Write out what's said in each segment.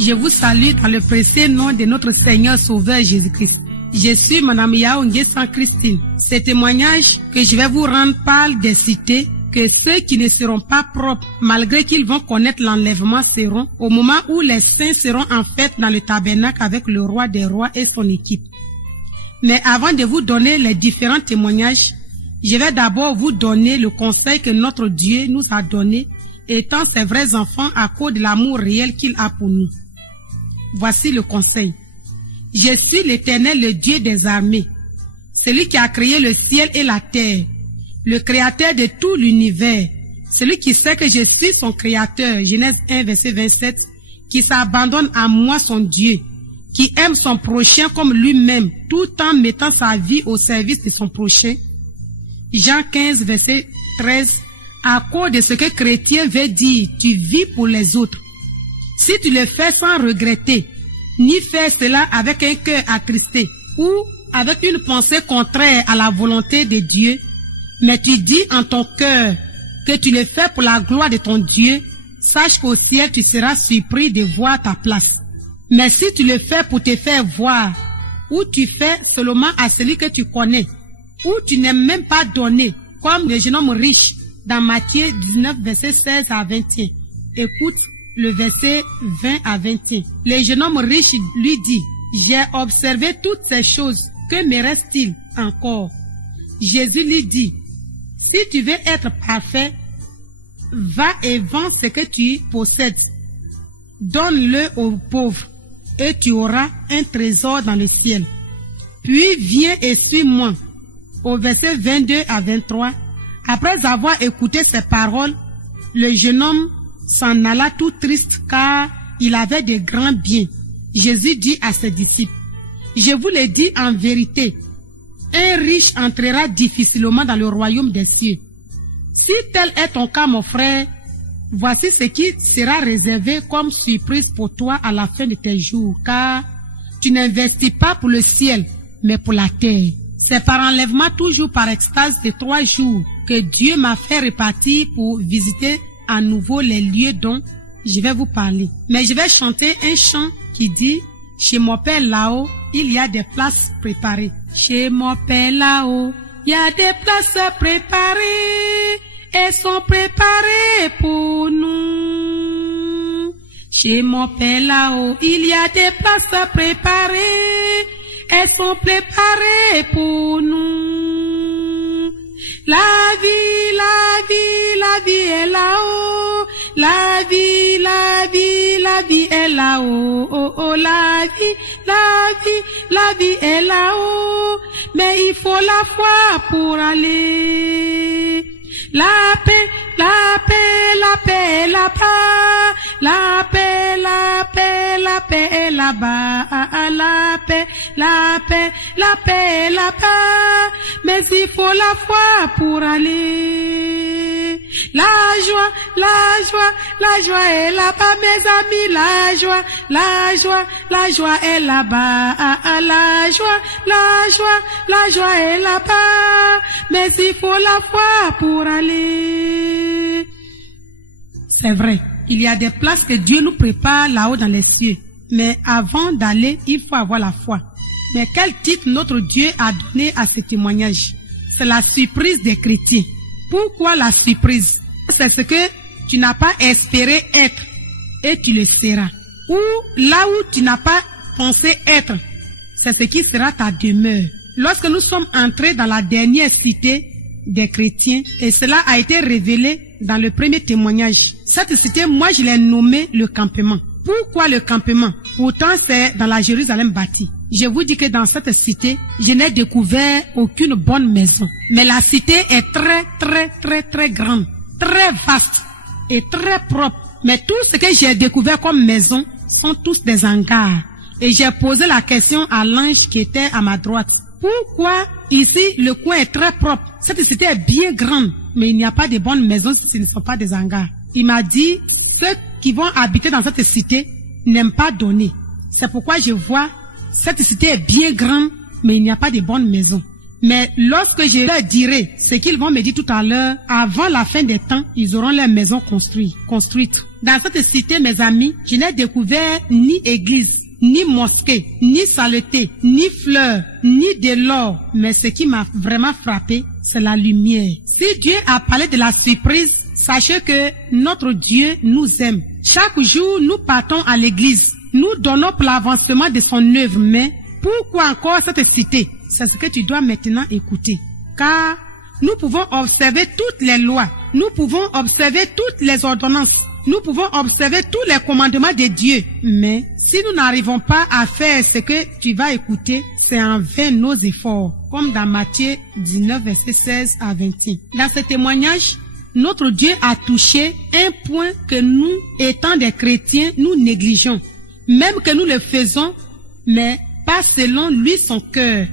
Je vous salue dans le précieux nom de notre Seigneur Sauveur Jésus-Christ. Je suis Mme Yaoungué-San Christine. Ce témoignage que je vais vous rendre parle des cités que ceux qui ne seront pas propres, malgré qu'ils vont connaître l'enlèvement, seront au moment où les saints seront en fête dans le tabernacle avec le roi des rois et son équipe. Mais avant de vous donner les différents témoignages, je vais d'abord vous donner le conseil que notre Dieu nous a donné, étant ses vrais enfants à cause de l'amour réel qu'il a pour nous. Voici le conseil. Je suis l'Éternel, le Dieu des armées, celui qui a créé le ciel et la terre, le créateur de tout l'univers, celui qui sait que je suis son créateur, Genèse 1, verset 27, qui s'abandonne à moi, son Dieu, qui aime son prochain comme lui-même, tout en mettant sa vie au service de son prochain. Jean 15, verset 13, à cause de ce que chrétien veut dire, tu vis pour les autres. Si tu le fais sans regretter, ni faire cela avec un cœur attristé ou avec une pensée contraire à la volonté de Dieu, mais tu dis en ton cœur que tu le fais pour la gloire de ton Dieu, sache qu'au ciel tu seras surpris de voir ta place. Mais si tu le fais pour te faire voir, ou tu fais seulement à celui que tu connais, ou tu n'aimes même pas donner, comme le jeune homme riche dans Matthieu 19, verset 16 à 21. Écoute le verset 20 à 21. Le jeune homme riche lui dit, j'ai observé toutes ces choses, que me reste-t-il encore? Jésus lui dit, si tu veux être parfait, va et vends ce que tu possèdes, donne-le aux pauvres, et tu auras un trésor dans le ciel. Puis viens et suis-moi. Au verset 22 à 23, après avoir écouté ces paroles, le jeune homme s'en alla tout triste car il avait de grands biens. Jésus dit à ses disciples, je vous le dis en vérité, un riche entrera difficilement dans le royaume des cieux. Si tel est ton cas, mon frère, voici ce qui sera réservé comme surprise pour toi à la fin de tes jours, car tu n'investis pas pour le ciel, mais pour la terre. C'est par enlèvement, toujours par extase de 3 jours, que Dieu m'a fait repartir pour visiter à nouveau les lieux dont je vais vous parler. Mais je vais chanter un chant qui dit, chez mon Père là-haut, il y a des places préparées. Chez mon Père là-haut, il y a des places préparées, elles sont préparées pour nous. Chez mon Père là-haut, il y a des places préparées, elles sont préparées pour nous. La vie, la vie, la vie est là-haut. La vie, la vie, la vie est là-haut. Oh, oh, la vie, la vie, la vie est là-haut. Mais il faut la foi pour aller. La paix, la paix, la paix est là-bas. La paix, la paix, la paix est là-bas. La paix, la paix, la paix est là-bas. Mais il faut la foi pour aller. La joie, la joie, la joie est là-bas, mes amis. La joie, la joie, la joie est là-bas. La joie, la joie, la joie est là-bas. Mais il faut la foi pour aller. C'est vrai, il y a des places que Dieu nous prépare là-haut dans les cieux. Mais avant d'aller, il faut avoir la foi. Mais quel titre notre Dieu a donné à ce témoignage? C'est la surprise des chrétiens. Pourquoi la surprise? C'est ce que tu n'as pas espéré être et tu le seras. Ou là où tu n'as pas pensé être, c'est ce qui sera ta demeure. Lorsque nous sommes entrés dans la dernière cité des chrétiens, et cela a été révélé dans le premier témoignage. Cette cité, moi je l'ai nommée le campement. Pourquoi le campement? Pourtant c'est dans la Jérusalem bâtie. Je vous dis que dans cette cité, je n'ai découvert aucune bonne maison. Mais la cité est très, très, très, très grande, très vaste et très propre. Mais tout ce que j'ai découvert comme maison sont tous des hangars. Et j'ai posé la question à l'ange qui était à ma droite. Pourquoi ici le coin est très propre? Cette cité est bien grande, mais il n'y a pas de bonnes maisons si ce ne sont pas des hangars. Il m'a dit, ceux qui vont habiter dans cette cité n'aiment pas donner. C'est pourquoi je vois, cette cité est bien grande, mais il n'y a pas de bonnes maisons. Mais lorsque je leur dirai ce qu'ils vont me dire tout à l'heure, avant la fin des temps, ils auront leur maison construite. Dans cette cité, mes amis, je n'ai découvert ni église, ni mosquée, ni saleté, ni fleurs, ni de l'or. Mais ce qui m'a vraiment frappé, c'est la lumière. Si Dieu a parlé de la surprise, sachez que notre Dieu nous aime. Chaque jour, nous partons à l'église. Nous donnons pour l'avancement de son œuvre. Mais pourquoi encore cette cité? C'est ce que tu dois maintenant écouter. Car nous pouvons observer toutes les lois. Nous pouvons observer toutes les ordonnances. Nous pouvons observer tous les commandements de Dieu. Mais si nous n'arrivons pas à faire ce que tu vas écouter, c'est en vain nos efforts. Comme dans Matthieu 19, verset 16 à 21. Dans ce témoignage, notre Dieu a touché un point que nous, étant des chrétiens, nous négligeons. Même que nous le faisons, mais pas selon lui son cœur.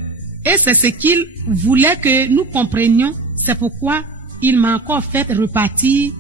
Et c'est ce qu'il voulait que nous comprenions. C'est pourquoi il m'a encore fait repartir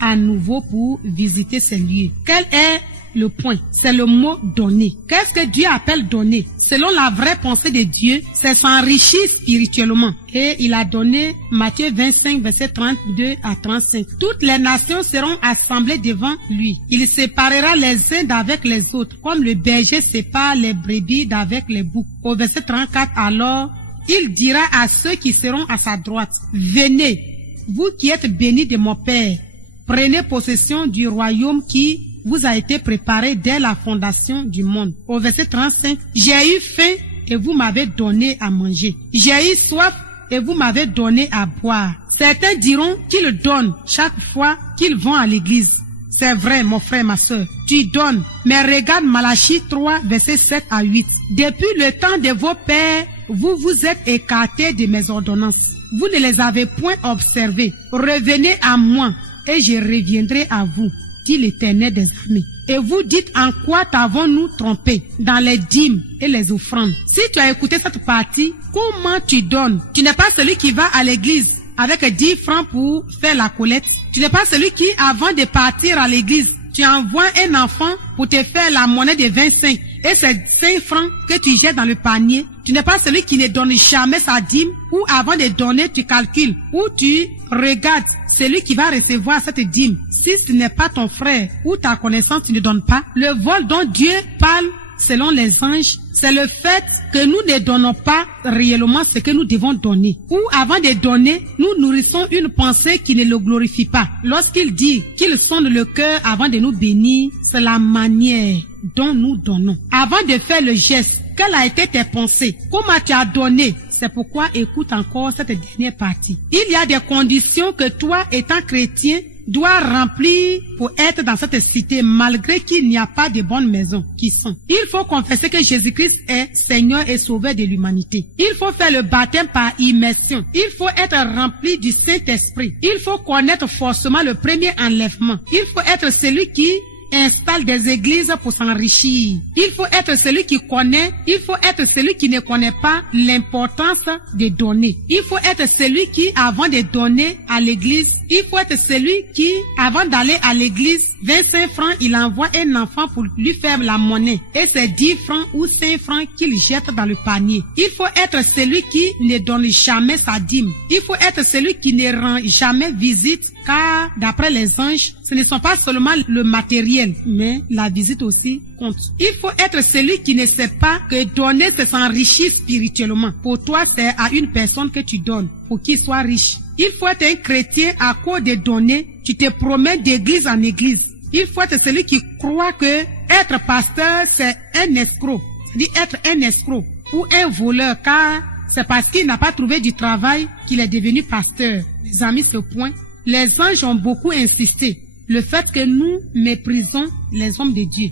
à nouveau pour visiter ces lieux. Quel est le point? C'est le mot donner. Qu'est-ce que Dieu appelle donner? Selon la vraie pensée de Dieu, c'est s'enrichir spirituellement. Et il a donné Matthieu 25, verset 32 à 35. Toutes les nations seront assemblées devant lui. Il séparera les uns d'avec les autres, comme le berger sépare les brebis d'avec les boucs. Au verset 34, alors, il dira à ceux qui seront à sa droite, venez, vous qui êtes bénis de mon Père, prenez possession du royaume qui vous a été préparé dès la fondation du monde. Au verset 35, j'ai eu faim et vous m'avez donné à manger. J'ai eu soif et vous m'avez donné à boire. Certains diront qu'ils donnent chaque fois qu'ils vont à l'église. C'est vrai, mon frère, ma soeur, tu donnes. Mais regarde Malachie 3, verset 7 à 8. Depuis le temps de vos pères, vous vous êtes écartés de mes ordonnances. Vous ne les avez point observées. Revenez à moi et je reviendrai à vous, dit l'Éternel des armées. Et vous dites en quoi t'avons-nous trompé? Dans les dîmes et les offrandes. Si tu as écouté cette partie, comment tu donnes? Tu n'es pas celui qui va à l'église avec 10 francs pour faire la collecte. Tu n'es pas celui qui, avant de partir à l'église, tu envoies un enfant pour te faire la monnaie de 25 et c'est 5 francs que tu jettes dans le panier. Tu n'es pas celui qui ne donne jamais sa dîme ou avant de donner, tu calcules ou tu regardes celui qui va recevoir cette dîme. Si ce n'est pas ton frère ou ta connaissance, tu ne donnes pas. Le vol dont Dieu parle selon les anges, c'est le fait que nous ne donnons pas réellement ce que nous devons donner. Ou avant de donner, nous nourrissons une pensée qui ne le glorifie pas. Lorsqu'il dit qu'il sonde le cœur avant de nous bénir, c'est la manière dont nous donnons. Avant de faire le geste, quelle a été tes pensées? Comment tu as donné? C'est pourquoi écoute encore cette dernière partie. Il y a des conditions que toi, étant chrétien, dois remplir pour être dans cette cité malgré qu'il n'y a pas de bonnes maisons qui sont. Il faut confesser que Jésus-Christ est Seigneur et Sauveur de l'humanité. Il faut faire le baptême par immersion. Il faut être rempli du Saint-Esprit. Il faut connaître forcément le premier enlèvement. Il faut être celui qui installe des églises pour s'enrichir. Il faut être celui qui connaît, il faut être celui qui ne connaît pas l'importance de donner. Il faut être celui qui, avant de donner à l'église, il faut être celui qui, avant d'aller à l'église, 25 francs, il envoie un enfant pour lui faire la monnaie. Et c'est 10 francs ou 5 francs qu'il jette dans le panier. Il faut être celui qui ne donne jamais sa dîme. Il faut être celui qui ne rend jamais visite, car d'après les anges, ce ne sont pas seulement le matériel, mais la visite aussi compte. Il faut être celui qui ne sait pas que donner, c'est s'enrichir spirituellement. Pour toi, c'est à une personne que tu donnes, pour qu'il soit riche. Il faut être un chrétien à cause de donner. Tu te promènes d'église en église. Il faut être celui qui croit que être pasteur, c'est un escroc. C'est-à-dire être un escroc ou un voleur, car c'est parce qu'il n'a pas trouvé du travail qu'il est devenu pasteur. Les amis, ce point, les anges ont beaucoup insisté. Le fait que nous méprisons les hommes de Dieu.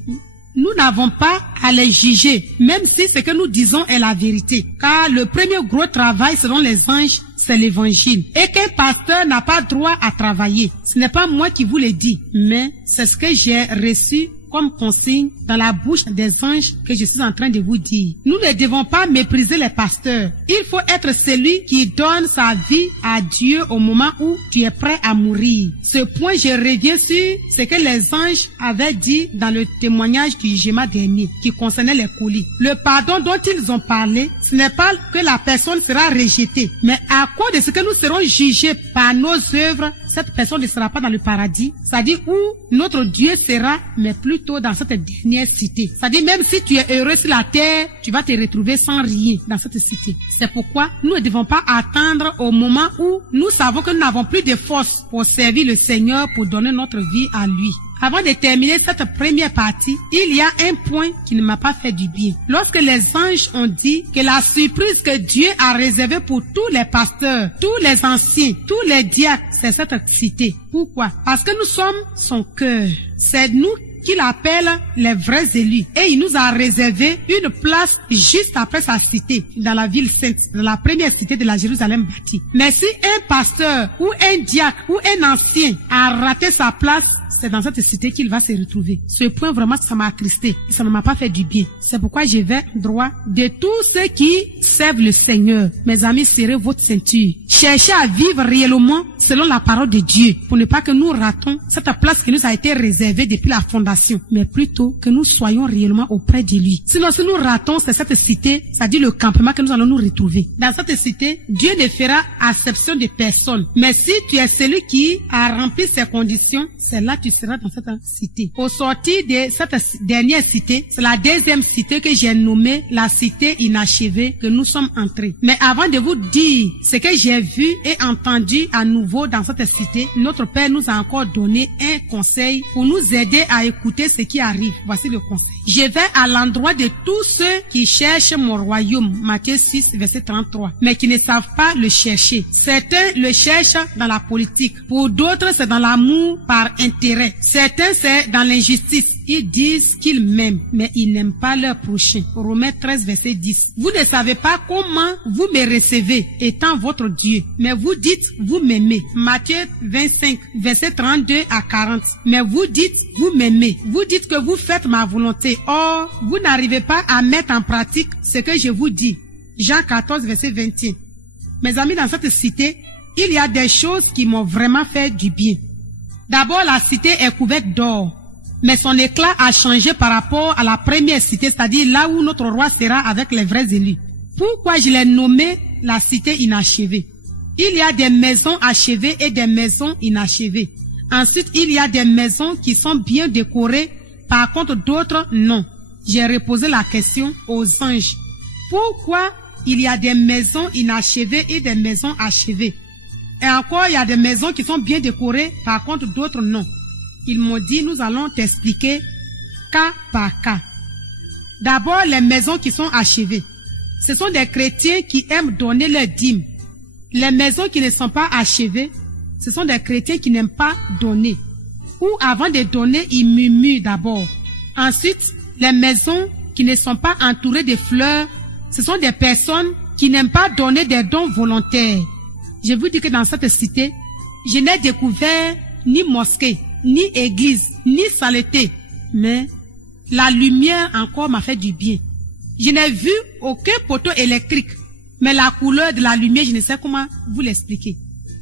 Nous n'avons pas à les juger, même si ce que nous disons est la vérité. Car le premier gros travail selon les anges, c'est l'évangile. Et qu'un pasteur n'a pas droit à travailler. Ce n'est pas moi qui vous le dis, mais c'est ce que j'ai reçu comme consigne dans la bouche des anges que je suis en train de vous dire. Nous ne devons pas mépriser les pasteurs. Il faut être celui qui donne sa vie à Dieu au moment où tu es prêt à mourir. Ce point, je reviens sur ce que les anges avaient dit dans le témoignage du jugement dernier qui concernait les colis. Le pardon dont ils ont parlé, ce n'est pas que la personne sera rejetée, mais à cause de ce que nous serons jugés par nos œuvres, cette personne ne sera pas dans le paradis, c'est-à-dire où notre Dieu sera, mais plutôt dans cette dernière cité. C'est-à-dire même si tu es heureux sur la terre, tu vas te retrouver sans rien dans cette cité. C'est pourquoi nous ne devons pas attendre au moment où nous savons que nous n'avons plus de force pour servir le Seigneur, pour donner notre vie à lui. Avant de terminer cette première partie, il y a un point qui ne m'a pas fait du bien. Lorsque les anges ont dit que la surprise que Dieu a réservée pour tous les pasteurs, tous les anciens, tous les diacres, c'est cette cité. Pourquoi? Parce que nous sommes son cœur. C'est nous qu'il appelle les vrais élus. Et il nous a réservé une place juste après sa cité, dans la ville sainte, dans la première cité de la Jérusalem bâtie. Mais si un pasteur ou un diacre ou un ancien a raté sa place, c'est dans cette cité qu'il va se retrouver. Ce point, vraiment, ça m'a attristé. Ça ne m'a pas fait du bien. C'est pourquoi je vais droit de tous ceux qui servent le Seigneur. Mes amis, serrez votre ceinture. Cherchez à vivre réellement selon la parole de Dieu, pour ne pas que nous ratons cette place qui nous a été réservée depuis la fondation, mais plutôt que nous soyons réellement auprès de lui. Sinon, si nous ratons, c'est cette cité, c'est-à-dire le campement que nous allons nous retrouver. Dans cette cité, Dieu ne fera acception de personne. Mais si tu es celui qui a rempli ces conditions, c'est là que tu seras dans cette cité. Au sortir de cette dernière cité, c'est la deuxième cité que j'ai nommée la cité inachevée que nous sommes entrés. Mais avant de vous dire ce que j'ai vu et entendu à nouveau dans cette cité, notre Père nous a encore donné un conseil pour nous aider à écouter ce qui arrive. Voici le conseil. Je vais à l'endroit de tous ceux qui cherchent mon royaume, Matthieu 6, verset 33, mais qui ne savent pas le chercher. Certains le cherchent dans la politique. Pour d'autres, c'est dans l'amour par intérêt. Certains, c'est dans l'injustice. Ils disent qu'ils m'aiment, mais ils n'aiment pas leur prochain. Romains 13, verset 10. Vous ne savez pas comment vous me recevez, étant votre Dieu. Mais vous dites, vous m'aimez. Matthieu 25, verset 32 à 40. Mais vous dites, vous m'aimez. Vous dites que vous faites ma volonté. Or, vous n'arrivez pas à mettre en pratique ce que je vous dis. Jean 14, verset 21. Mes amis, dans cette cité, il y a des choses qui m'ont vraiment fait du bien. D'abord, la cité est couverte d'or. Mais son éclat a changé par rapport à la première cité, c'est-à-dire là où notre roi sera avec les vrais élus. Pourquoi je l'ai nommé la cité inachevée? Il y a des maisons achevées et des maisons inachevées. Ensuite, il y a des maisons qui sont bien décorées, par contre d'autres non. J'ai reposé la question aux anges. Pourquoi il y a des maisons inachevées et des maisons achevées? Et encore, il y a des maisons qui sont bien décorées, par contre d'autres non. Ils m'ont dit, nous allons t'expliquer cas par cas. D'abord, les maisons qui sont achevées. Ce sont des chrétiens qui aiment donner leur dîme. Les maisons qui ne sont pas achevées, ce sont des chrétiens qui n'aiment pas donner. Ou avant de donner, ils murmurent d'abord. Ensuite, les maisons qui ne sont pas entourées de fleurs, ce sont des personnes qui n'aiment pas donner des dons volontaires. Je vous dis que dans cette cité, je n'ai découvert ni mosquée, ni église, ni saleté, mais la lumière encore m'a fait du bien. Je n'ai vu aucun poteau électrique, mais la couleur de la lumière, je ne sais comment vous l'expliquer.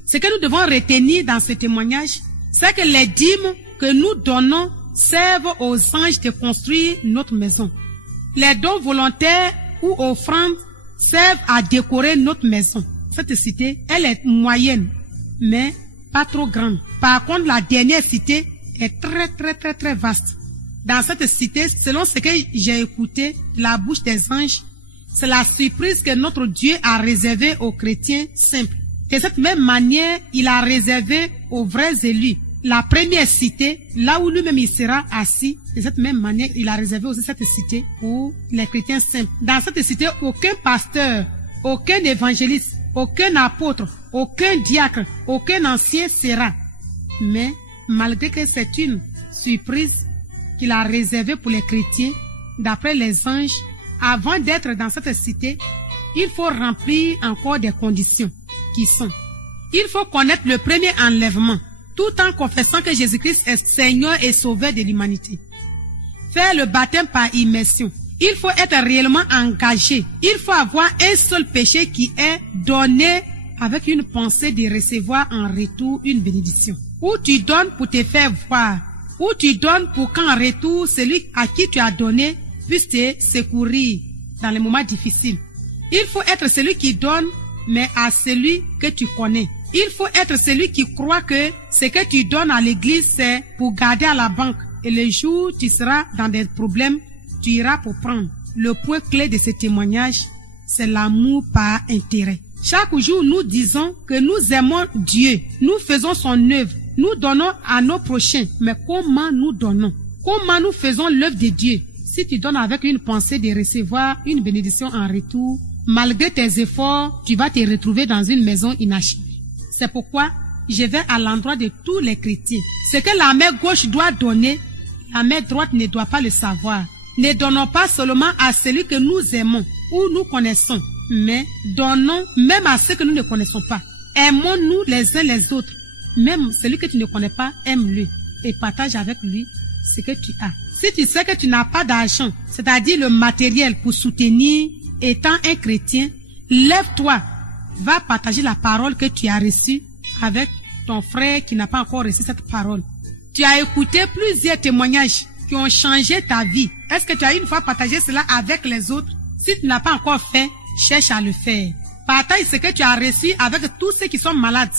Ce que nous devons retenir dans ce témoignage, c'est que les dîmes que nous donnons servent aux anges de construire notre maison. Les dons volontaires ou offrandes servent à décorer notre maison. Cette cité, elle est moyenne, mais pas trop grande. Par contre, la dernière cité est très vaste. Dans cette cité, selon ce que j'ai écouté de la bouche des anges, c'est la surprise que notre Dieu a réservée aux chrétiens simples. De cette même manière, il a réservé aux vrais élus la première cité, là où lui-même il sera assis. De cette même manière, il a réservé aussi cette cité pour les chrétiens simples. Dans cette cité, aucun pasteur, aucun évangéliste, aucun apôtre, aucun diacre, aucun ancien sera. Mais malgré que c'est une surprise qu'il a réservée pour les chrétiens, d'après les anges, avant d'être dans cette cité, il faut remplir encore des conditions qui sont: il faut connaître le premier enlèvement, tout en confessant que Jésus-Christ est Seigneur et Sauveur de l'humanité. faire le baptême par immersion. Il faut être réellement engagé. Il faut avoir un seul péché qui est donné avec une pensée de recevoir en retour une bénédiction. Ou tu donnes pour te faire voir, ou tu donnes pour qu'en retour, celui à qui tu as donné puisse te secourir dans les moments difficiles. Il faut être celui qui donne, mais à celui que tu connais. Il faut être celui qui croit que ce que tu donnes à l'église, c'est pour garder à la banque. Et le jour où tu seras dans des problèmes, tu iras pour prendre. Le point clé de ce témoignage, c'est l'amour par intérêt. Chaque jour, nous disons que nous aimons Dieu. Nous faisons son œuvre. Nous donnons à nos prochains. Mais comment nous donnons? Comment nous faisons l'œuvre de Dieu? Si tu donnes avec une pensée de recevoir une bénédiction en retour, malgré tes efforts, tu vas te retrouver dans une maison inachevée. C'est pourquoi je vais à l'endroit de tous les chrétiens. Ce que la main gauche doit donner, la main droite ne doit pas le savoir. Ne donnons pas seulement à celui que nous aimons ou nous connaissons, mais donnons même à ceux que nous ne connaissons pas. Aimons-nous les uns les autres. Même celui que tu ne connais pas, aime-le et partage avec lui ce que tu as. Si tu sais que tu n'as pas d'argent, c'est-à-dire le matériel pour soutenir, étant un chrétien, lève-toi, va partager la parole que tu as reçue avec ton frère qui n'a pas encore reçu cette parole. Tu as écouté plusieurs témoignages qui ont changé ta vie. Est-ce que tu as une fois partagé cela avec les autres? Si tu n'as pas encore fait, cherche à le faire. Partage ce que tu as reçu avec tous ceux qui sont malades.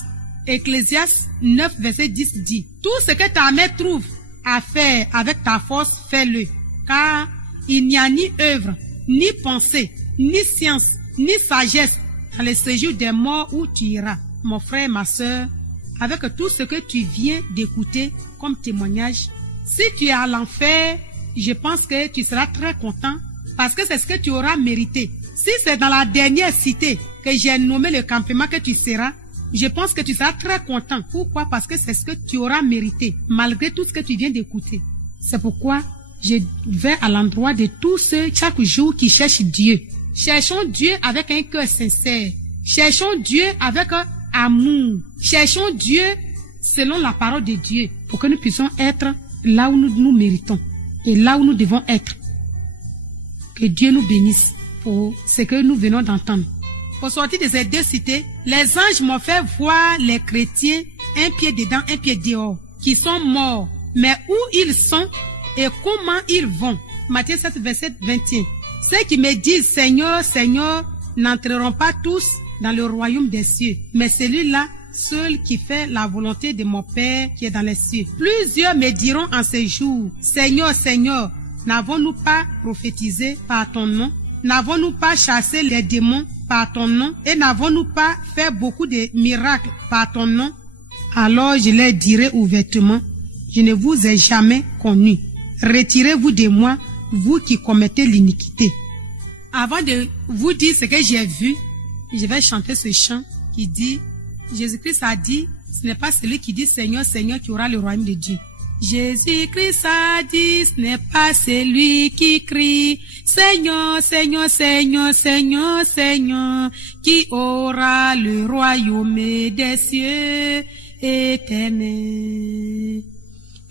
Ecclésiaste 9, verset 10 dit, tout ce que ta main trouve à faire avec ta force, fais-le. Car il n'y a ni œuvre, ni pensée, ni science, ni sagesse dans le séjour des morts où tu iras. Mon frère, ma soeur, avec tout ce que tu viens d'écouter comme témoignage, si tu es à l'enfer, je pense que tu seras très content parce que c'est ce que tu auras mérité. Si c'est dans la dernière cité que j'ai nommé le campement que tu seras, je pense que tu seras très content. Pourquoi? Parce que c'est ce que tu auras mérité, malgré tout ce que tu viens d'écouter. C'est pourquoi je vais à l'endroit de tous ceux chaque jour qui cherchent Dieu. Cherchons Dieu avec un cœur sincère. Cherchons Dieu avec un amour. Cherchons Dieu selon la parole de Dieu pour que nous puissions être là où nous méritons et là où nous devons être. Que Dieu nous bénisse pour ce que nous venons d'entendre. Pour sortir de ces deux cités, les anges m'ont fait voir les chrétiens, un pied dedans, un pied dehors, qui sont morts. Mais où ils sont et comment ils vont? Matthieu 7, verset 21. Ceux qui me disent Seigneur, Seigneur, n'entreront pas tous dans le royaume des cieux, mais celui-là, seul qui fait la volonté de mon Père qui est dans les cieux. Plusieurs me diront en ces jours, Seigneur, Seigneur, n'avons-nous pas prophétisé par ton nom? N'avons-nous pas chassé les démons par ton nom? Et n'avons-nous pas fait beaucoup de miracles par ton nom? Alors je leur dirai ouvertement, je ne vous ai jamais connu. Retirez-vous de moi, vous qui commettez l'iniquité. Avant de vous dire ce que j'ai vu, je vais chanter ce chant qui dit, Jésus-Christ a dit, ce n'est pas celui qui dit Seigneur, Seigneur qui aura le royaume de Dieu. Jésus-Christ a dit, ce n'est pas celui qui crie Seigneur, Seigneur, Seigneur, Seigneur, Seigneur, qui aura le royaume des cieux éternels.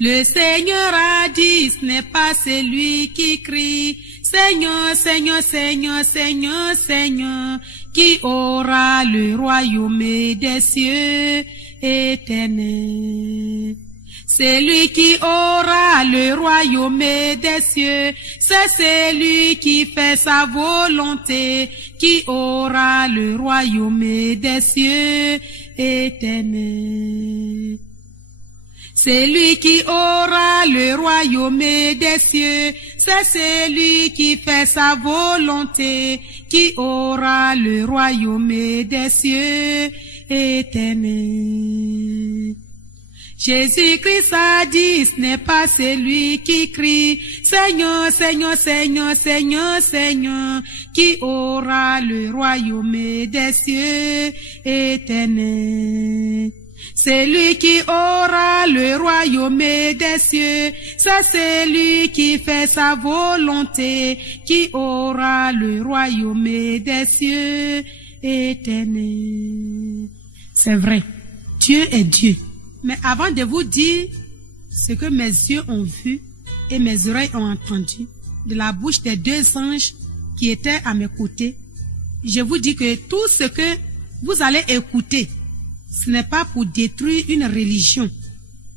Le Seigneur a dit, ce n'est pas celui qui crie Seigneur, Seigneur, Seigneur, Seigneur, Seigneur, qui aura le royaume des cieux éternels. Celui qui aura le royaume des cieux, c'est celui qui fait sa volonté, qui aura le royaume des cieux éternels. Celui qui aura le royaume des cieux, c'est celui qui fait sa volonté, qui aura le royaume des cieux éternels. Jésus-Christ a dit, ce n'est pas celui qui crie Seigneur, Seigneur, Seigneur, Seigneur, Seigneur, qui aura le royaume des cieux éternels. Celui qui aura le royaume des cieux, c'est celui qui fait sa volonté, qui aura le royaume des cieux éternels. C'est vrai, Dieu est Dieu. Mais avant de vous dire ce que mes yeux ont vu, et mes oreilles ont entendu de la bouche des 2 anges qui étaient à mes côtés. Je vous dis que tout ce que vous allez écouter, ce n'est pas pour détruire une religion,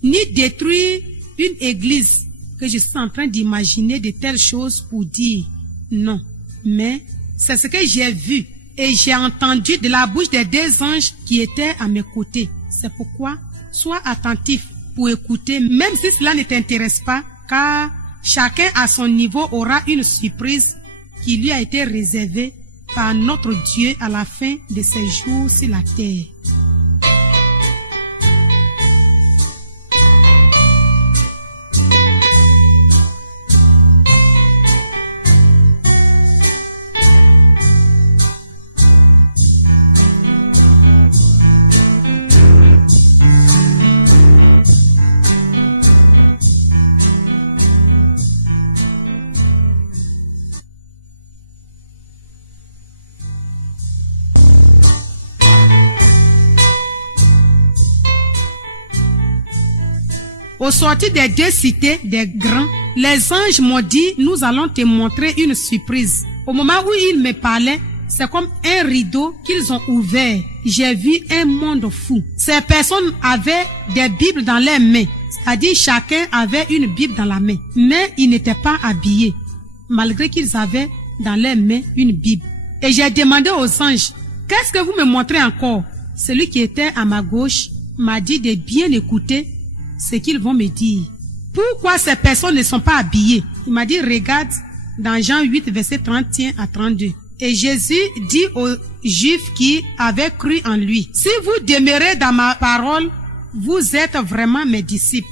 ni détruire une église que je suis en train d'imaginer de telles choses pour dire non. Mais c'est ce que j'ai vu et j'ai entendu de la bouche des 2 anges qui étaient à mes côtés. C'est pourquoi, sois attentif pour écouter, même si cela ne t'intéresse pas, car chacun à son niveau aura une surprise qui lui a été réservée par notre Dieu à la fin de ses jours sur la terre. Au sortir des 2 cités des grands, les anges m'ont dit, nous allons te montrer une surprise. Au moment où ils me parlaient, c'est comme un rideau qu'ils ont ouvert. J'ai vu un monde fou. Ces personnes avaient des Bibles dans leurs mains, c'est-à-dire chacun avait une Bible dans la main, mais ils n'étaient pas habillés, malgré qu'ils avaient dans leurs mains une Bible. Et j'ai demandé aux anges, qu'est-ce que vous me montrez encore? Celui qui était à ma gauche m'a dit de bien écouter ce qu'ils vont me dire. Pourquoi ces personnes ne sont pas habillées? Il m'a dit, regarde dans Jean 8, verset 31 à 32. Et Jésus dit aux Juifs qui avaient cru en lui, si vous demeurez dans ma parole, vous êtes vraiment mes disciples.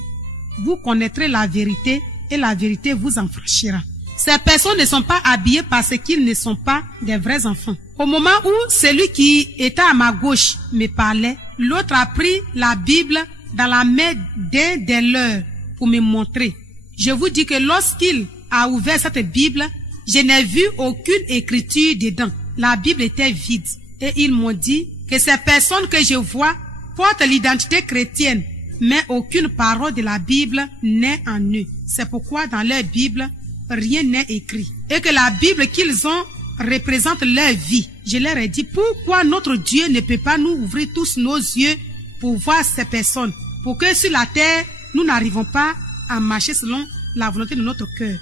Vous connaîtrez la vérité et la vérité vous en franchira. Ces personnes ne sont pas habillées parce qu'ils ne sont pas des vrais enfants. Au moment où celui qui était à ma gauche me parlait, l'autre a pris la Bible dans la main d'un des leurs pour me montrer. Je vous dis que lorsqu'il a ouvert cette Bible, je n'ai vu aucune écriture dedans. La Bible était vide. Et ils m'ont dit que ces personnes que je vois portent l'identité chrétienne, mais aucune parole de la Bible n'est en eux. C'est pourquoi dans leur Bible, rien n'est écrit. Et que la Bible qu'ils ont représente leur vie. Je leur ai dit, pourquoi notre Dieu ne peut pas nous ouvrir tous nos yeux pour voir ces personnes, pour que sur la terre, nous n'arrivons pas à marcher selon la volonté de notre cœur.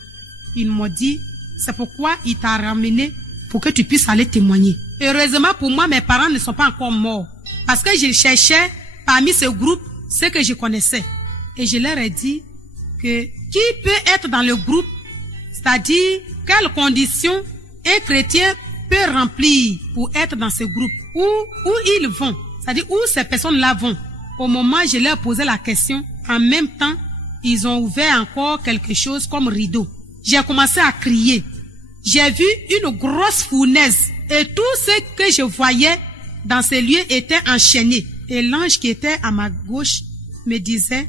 Ils m'ont dit, c'est pourquoi il t'a ramené pour que tu puisses aller témoigner. Heureusement pour moi, mes parents ne sont pas encore morts, parce que je cherchais parmi ce groupe ceux que je connaissais. Et je leur ai dit que qui peut être dans le groupe, c'est-à-dire quelles conditions un chrétien peut remplir pour être dans ce groupe, où ils vont. C'est-à-dire où ces personnes-là vont. Au moment où je leur posais la question, en même temps, ils ont ouvert encore quelque chose comme rideau. J'ai commencé à crier. J'ai vu une grosse fournaise et tout ce que je voyais dans ces lieux était enchaîné. Et l'ange qui était à ma gauche me disait,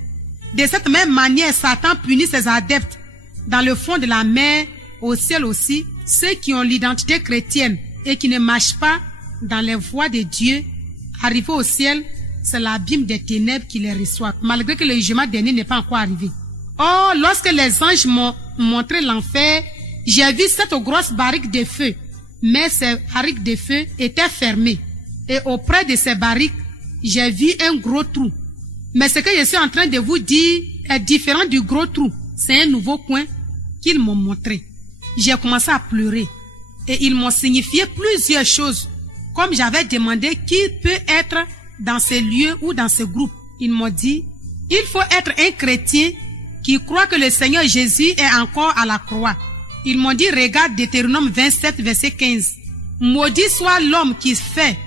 de cette même manière, Satan punit ses adeptes dans le fond de la mer, au ciel aussi, ceux qui ont l'identité chrétienne et qui ne marchent pas dans les voies de Dieu. Arrivé au ciel, c'est l'abîme des ténèbres qui les reçoit, malgré que le jugement dernier n'est pas encore arrivé. Or, lorsque les anges m'ont montré l'enfer, j'ai vu cette grosse barrique de feu, mais ces barriques de feu étaient fermées. Et auprès de ces barriques, j'ai vu un gros trou. Mais ce que je suis en train de vous dire est différent du gros trou. C'est un nouveau coin qu'ils m'ont montré. J'ai commencé à pleurer et ils m'ont signifié plusieurs choses. Comme j'avais demandé qui peut être dans ce lieu ou dans ce groupe, ils m'ont dit, il faut être un chrétien qui croit que le Seigneur Jésus est encore à la croix. Ils m'ont dit, regarde Deutéronome 27, verset 15. Maudit soit l'homme qui fait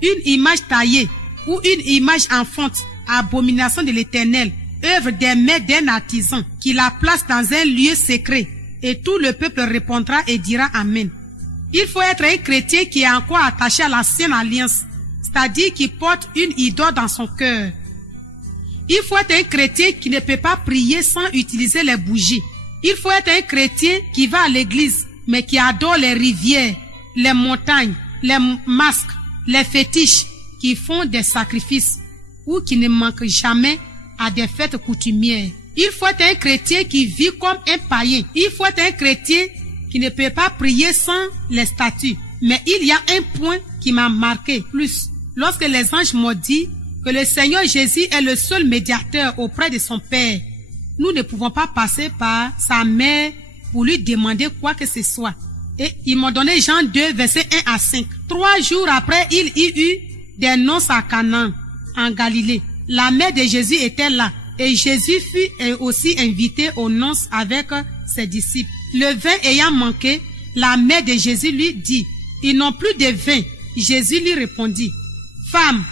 une image taillée ou une image en fonte, abomination de l'Éternel, œuvre des mains d'un artisan, qui la place dans un lieu secret. Et tout le peuple répondra et dira Amen. Il faut être un chrétien qui est encore attaché à l'ancienne alliance, c'est-à-dire qui porte une idole dans son cœur. Il faut être un chrétien qui ne peut pas prier sans utiliser les bougies. Il faut être un chrétien qui va à l'église, mais qui adore les rivières, les montagnes, les masques, les fétiches, qui font des sacrifices ou qui ne manquent jamais à des fêtes coutumières. Il faut être un chrétien qui vit comme un païen. Il faut être un chrétien qui ne peut pas prier sans les statues. Mais il y a un point qui m'a marqué plus. Lorsque les anges m'ont dit que le Seigneur Jésus est le seul médiateur auprès de son Père, nous ne pouvons pas passer par sa mère pour lui demander quoi que ce soit. Et ils m'ont donné Jean 2, versets 1 à 5. 3 jours après, il y eut des noces à Canaan, en Galilée. La mère de Jésus était là. Et Jésus fut aussi invité aux noces avec ses disciples. Le vin ayant manqué, la mère de Jésus lui dit, « Ils n'ont plus de vin. » Jésus lui répondit, « Femme,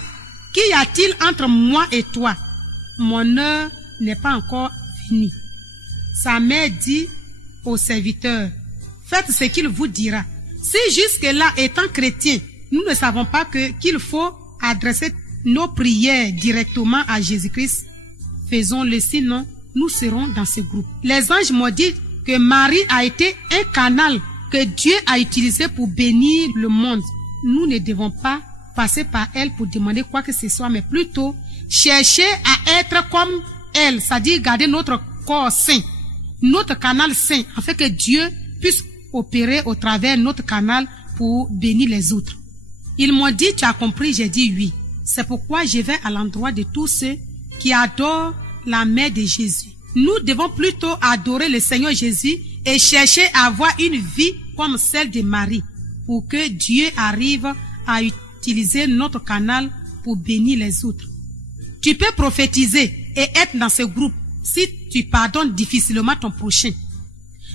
qu'y a-t-il entre moi et toi? Mon heure n'est pas encore venue. » Sa mère dit au serviteur, « Faites ce qu'il vous dira. » Si jusque-là, étant chrétiens, nous ne savons pas qu'il faut adresser nos prières directement à Jésus-Christ, faisons-le, sinon nous serons dans ce groupe. Les anges m'ont dit que Marie a été un canal que Dieu a utilisé pour bénir le monde. Nous ne devons pas passer par elle pour demander quoi que ce soit, mais plutôt chercher à être comme elle, c'est-à-dire garder notre corps saint, notre canal saint, afin que Dieu puisse opérer au travers notre canal pour bénir les autres. Ils m'ont dit, tu as compris? J'ai dit oui. C'est pourquoi je vais à l'endroit de tous ceux qui adorent la mère de Jésus. Nous devons plutôt adorer le Seigneur Jésus et chercher à avoir une vie comme celle de Marie, pour que Dieu arrive à utiliser notre canal pour bénir les autres. Tu peux prophétiser et être dans ce groupe si tu pardonnes difficilement ton prochain.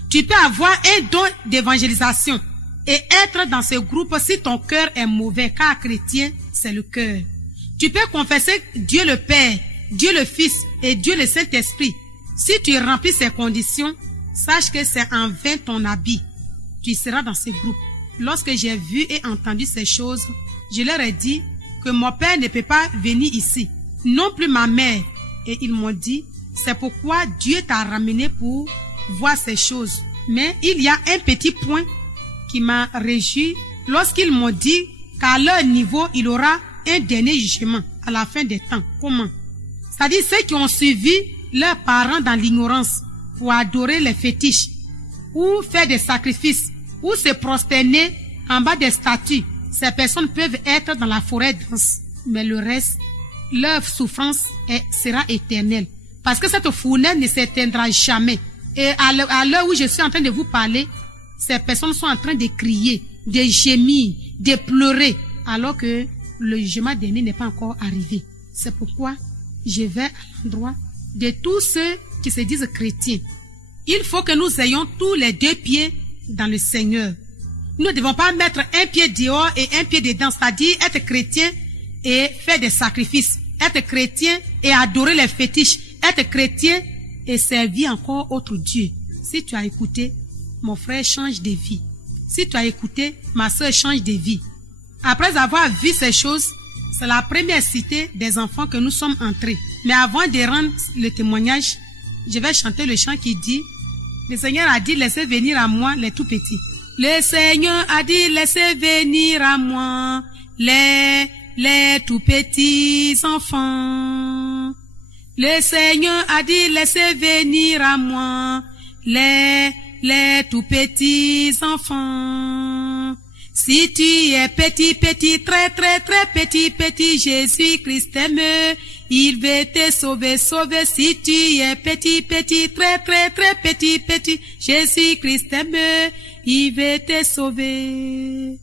Tu peux avoir un don d'évangélisation et être dans ce groupe si ton cœur est mauvais, car chrétien, c'est le cœur. Tu peux confesser Dieu le Père, Dieu le Fils et Dieu le Saint-Esprit. Si tu remplis ces conditions, sache que c'est en vain ton habit. Tu seras dans ce groupe. Lorsque j'ai vu et entendu ces choses, je leur ai dit que mon père ne peut pas venir ici, non plus ma mère. Et ils m'ont dit, c'est pourquoi Dieu t'a ramené pour voir ces choses. Mais il y a un petit point qui m'a réjoui lorsqu'ils m'ont dit qu'à leur niveau, il y aura un dernier jugement à la fin des temps. Comment? C'est-à-dire ceux qui ont suivi leurs parents dans l'ignorance pour adorer les fétiches, ou faire des sacrifices, ou se prosterner en bas des statues. Ces personnes peuvent être dans la forêt dense, mais le reste, leur souffrance sera éternelle. Parce que cette fournaise ne s'éteindra jamais. Et à l'heure où je suis en train de vous parler, ces personnes sont en train de crier, de gémir, de pleurer, alors que le jugement dernier n'est pas encore arrivé. C'est pourquoi je vais à l'endroit de tous ceux qui se disent chrétiens. Il faut que nous ayons tous les 2 pieds dans le Seigneur. Nous ne devons pas mettre un pied dehors et un pied dedans, c'est-à-dire être chrétien et faire des sacrifices, être chrétien et adorer les fétiches, être chrétien et servir encore autre Dieu. Si tu as écouté, mon frère, change de vie. Si tu as écouté, ma soeur, change de vie. Après avoir vu ces choses, c'est la première cité des enfants que nous sommes entrés. Mais avant de rendre le témoignage, je vais chanter le chant qui dit, le Seigneur a dit, laissez venir à moi les tout petits. Le Seigneur a dit, laissez venir à moi les tout petits enfants. Le Seigneur a dit, laissez venir à moi les tout petits enfants. Si tu es petit, petit, très, très, très petit, petit, Jésus-Christ t'aime. Il veut te sauver, sauver. Si tu es petit, petit, très, très, très petit, petit, Jésus-Christ t'aime. Il veut te sauver.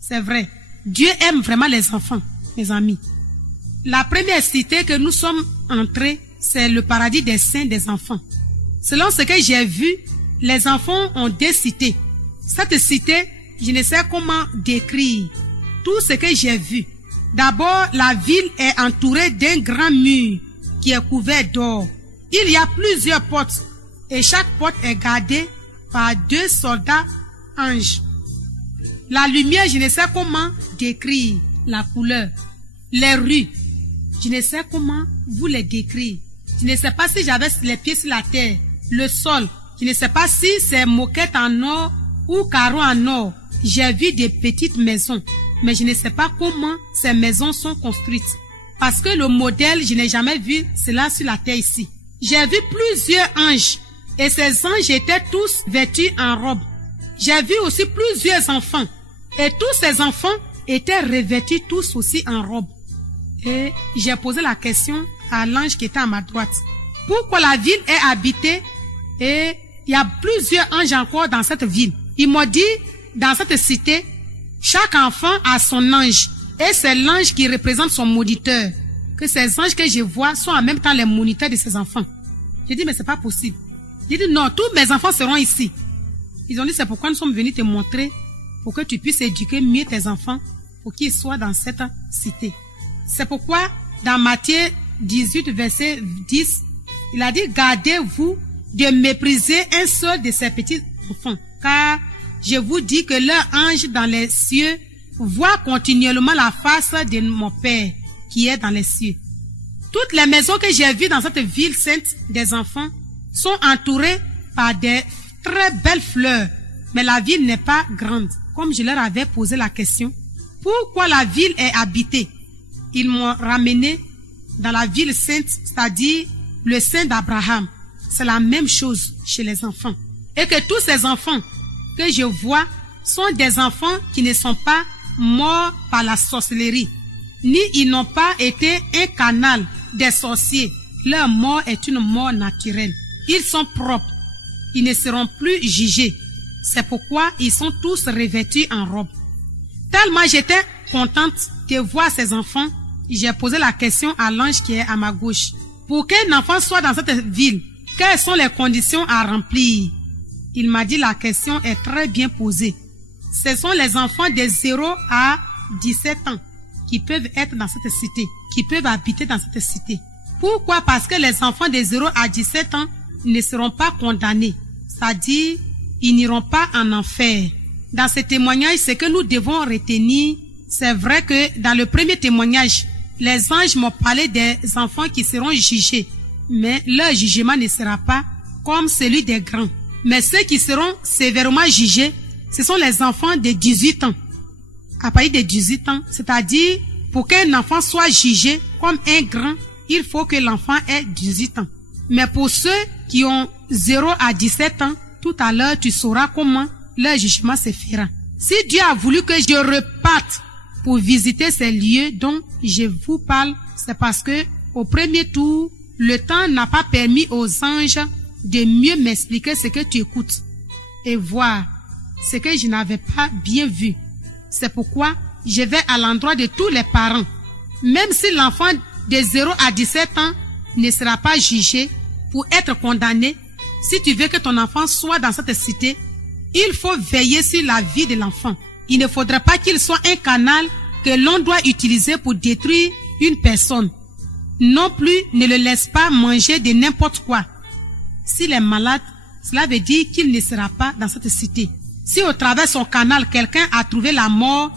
C'est vrai. Dieu aime vraiment les enfants, mes amis. La première cité que nous sommes entrés, c'est le paradis des saints des enfants. Selon ce que j'ai vu, les enfants ont 2 cités. Cette cité, je ne sais comment décrire tout ce que j'ai vu. D'abord, la ville est entourée d'un grand mur qui est couvert d'or. Il y a plusieurs portes et chaque porte est gardée par 2 soldats anges. La lumière, je ne sais comment décrire la couleur. Les rues, je ne sais comment vous les décrire. Je ne sais pas si j'avais les pieds sur la terre. Le sol, je ne sais pas si c'est moquette en or ou carreau en or. J'ai vu des petites maisons, mais je ne sais pas comment ces maisons sont construites. Parce que le modèle, je n'ai jamais vu cela sur la terre ici. J'ai vu plusieurs anges, et ces anges étaient tous vêtus en robe. J'ai vu aussi plusieurs enfants, et tous ces enfants étaient revêtus tous aussi en robe. Et j'ai posé la question à l'ange qui était à ma droite. Pourquoi la ville est habitée et il y a plusieurs anges encore dans cette ville? Il m'a dit, dans cette cité, chaque enfant a son ange. Et c'est l'ange qui représente son moniteur. Que ces anges que je vois sont en même temps les moniteurs de ses enfants. J'ai dit, mais c'est pas possible. J'ai dit, non, tous mes enfants seront ici. Ils ont dit, c'est pourquoi nous sommes venus te montrer, pour que tu puisses éduquer mieux tes enfants, pour qu'ils soient dans cette cité. C'est pourquoi, dans Matthieu 18, verset 10, il a dit, gardez-vous de mépriser un seul de ces petits enfants, car je vous dis que leur ange dans les cieux voit continuellement la face de mon Père qui est dans les cieux. Toutes les maisons que j'ai vues dans cette ville sainte des enfants sont entourées par des très belles fleurs, mais la ville n'est pas grande. Comme je leur avais posé la question, pourquoi la ville est habitée? Ils m'ont ramené dans la ville sainte, c'est-à-dire le sein d'Abraham. C'est la même chose chez les enfants. Et que tous ces enfants que je vois sont des enfants qui ne sont pas morts par la sorcellerie, ni ils n'ont pas été un canal des sorciers. Leur mort est une mort naturelle. Ils sont propres. Ils ne seront plus jugés. C'est pourquoi ils sont tous revêtus en robe. Tellement j'étais contente de voir ces enfants, j'ai posé la question à l'ange qui est à ma gauche. Pour qu'un enfant soit dans cette ville, quelles sont les conditions à remplir? Il m'a dit la question est très bien posée. Ce sont les enfants de 0 à 17 ans qui peuvent être dans cette cité, qui peuvent habiter dans cette cité. Pourquoi? Parce que les enfants de 0 à 17 ans ne seront pas condamnés. C'est-à-dire, ils n'iront pas en enfer. Dans ce témoignage, ce que nous devons retenir, c'est vrai que dans le premier témoignage, les anges m'ont parlé des enfants qui seront jugés, mais leur jugement ne sera pas comme celui des grands. Mais ceux qui seront sévèrement jugés, ce sont les enfants de 18 ans. À partir de 18 ans, c'est-à-dire, pour qu'un enfant soit jugé comme un grand, il faut que l'enfant ait 18 ans. Mais pour ceux qui ont 0 à 17 ans, tout à l'heure, tu sauras comment leur jugement se fera. Si Dieu a voulu que je reparte pour visiter ces lieux dont je vous parle, c'est parce que, au premier tour, le temps n'a pas permis aux anges de mieux m'expliquer ce que tu écoutes et voir ce que je n'avais pas bien vu. C'est pourquoi je vais à l'endroit de tous les parents. Même si l'enfant de 0 à 17 ans ne sera pas jugé pour être condamné, si tu veux que ton enfant soit dans cette cité, il faut veiller sur la vie de l'enfant. Il ne faudrait pas qu'il soit un canal que l'on doit utiliser pour détruire une personne. Non plus, ne le laisse pas manger de n'importe quoi. S'il est malade, cela veut dire qu'il ne sera pas dans cette cité. Si au travers de son canal, quelqu'un a trouvé la mort,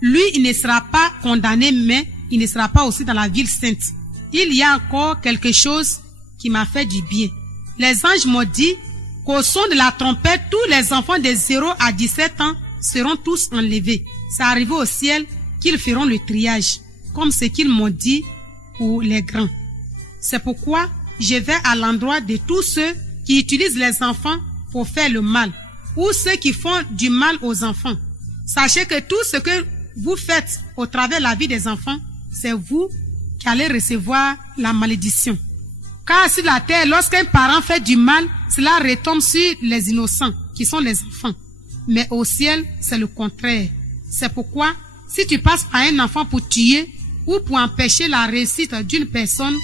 lui, il ne sera pas condamné, mais il ne sera pas aussi dans la ville sainte. Il y a encore quelque chose qui m'a fait du bien. Les anges m'ont dit qu'au son de la trompette, tous les enfants de 0 à 17 ans seront tous enlevés. C'est arrivé au ciel qu'ils feront le triage, comme ce qu'ils m'ont dit pour les grands. C'est pourquoi je vais à l'endroit de tous ceux qui utilisent les enfants pour faire le mal, ou ceux qui font du mal aux enfants. Sachez que tout ce que vous faites au travers de la vie des enfants, c'est vous qui allez recevoir la malédiction. Car sur la terre, lorsqu'un parent fait du mal, cela retombe sur les innocents, qui sont les enfants. Mais au ciel, c'est le contraire. C'est pourquoi, si tu passes par un enfant pour tuer ou pour empêcher la réussite d'une personne,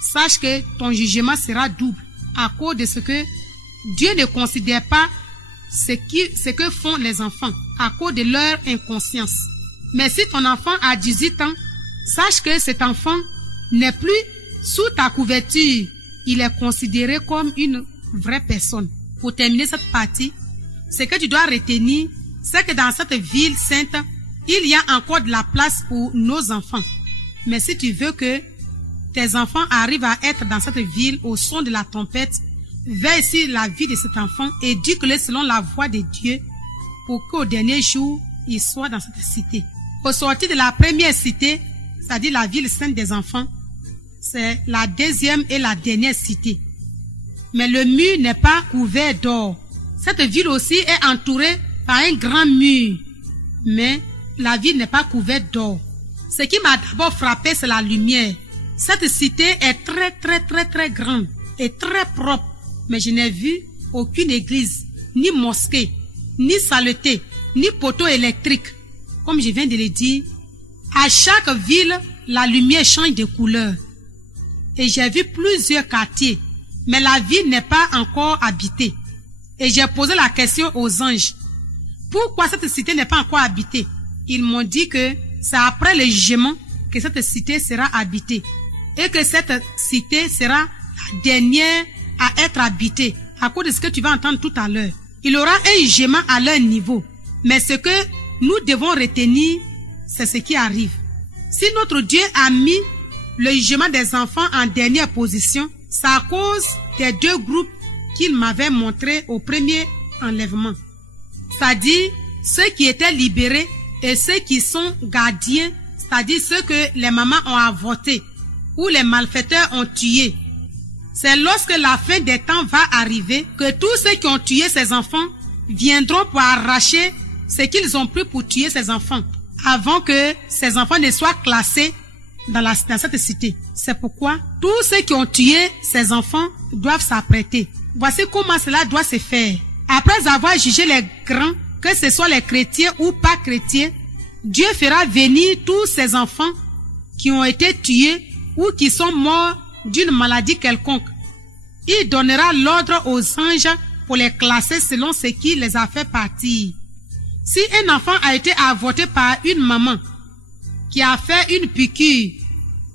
sache que ton jugement sera double à cause de ce que Dieu ne considère pas ce que font les enfants à cause de leur inconscience. Mais si ton enfant a 18 ans, sache que cet enfant n'est plus sous ta couverture. Il est considéré comme une vraie personne. Pour terminer cette partie, ce que tu dois retenir, c'est que dans cette ville sainte, il y a encore de la place pour nos enfants. Mais si tu veux que tes enfants arrivent à être dans cette ville au son de la trompette, veille sur la vie de cet enfant et éduque-le selon la voie de Dieu pour qu'au dernier jour, il soit dans cette cité. Au sortir de la première cité, c'est-à-dire la ville sainte des enfants, c'est la deuxième et la dernière cité. mais le mur n'est pas couvert d'or. Cette ville aussi est entourée par un grand mur, mais la ville n'est pas couverte d'or. Ce qui m'a d'abord frappé, c'est la lumière. Cette cité est très grande et très propre, mais je n'ai vu aucune église, ni mosquée, ni saleté, ni poteau électrique. Comme je viens de le dire, à chaque ville, la lumière change de couleur. Et j'ai vu plusieurs quartiers, mais la ville n'est pas encore habitée. Et j'ai posé la question aux anges. Pourquoi cette cité n'est pas encore habitée? Ils m'ont dit que c'est après le jugement que cette cité sera habitée. Et que cette cité sera la dernière à être habitée. À cause de ce que tu vas entendre tout à l'heure. Il y aura un jugement à leur niveau. Mais ce que nous devons retenir, c'est ce qui arrive. Si notre Dieu a mis le jugement des enfants en dernière position, c'est à cause des deux groupes qu'il m'avait montrés au premier enlèvement. C'est-à-dire ceux qui étaient libérés et ceux qui sont gardiens, c'est-à-dire ceux que les mamans ont avortés ou les malfaiteurs ont tués. C'est lorsque la fin des temps va arriver que tous ceux qui ont tué ces enfants viendront pour arracher ce qu'ils ont pris pour tuer ces enfants, avant que ces enfants ne soient classés dans cette cité. C'est pourquoi tous ceux qui ont tué ces enfants doivent s'apprêter. Voici comment cela doit se faire. Après avoir jugé les grands, que ce soit les chrétiens ou pas chrétiens, Dieu fera venir tous ces enfants qui ont été tués ou qui sont morts d'une maladie quelconque. Il donnera l'ordre aux anges pour les classer selon ce qui les a fait partir. Si un enfant a été avorté par une maman qui a fait une piqûre,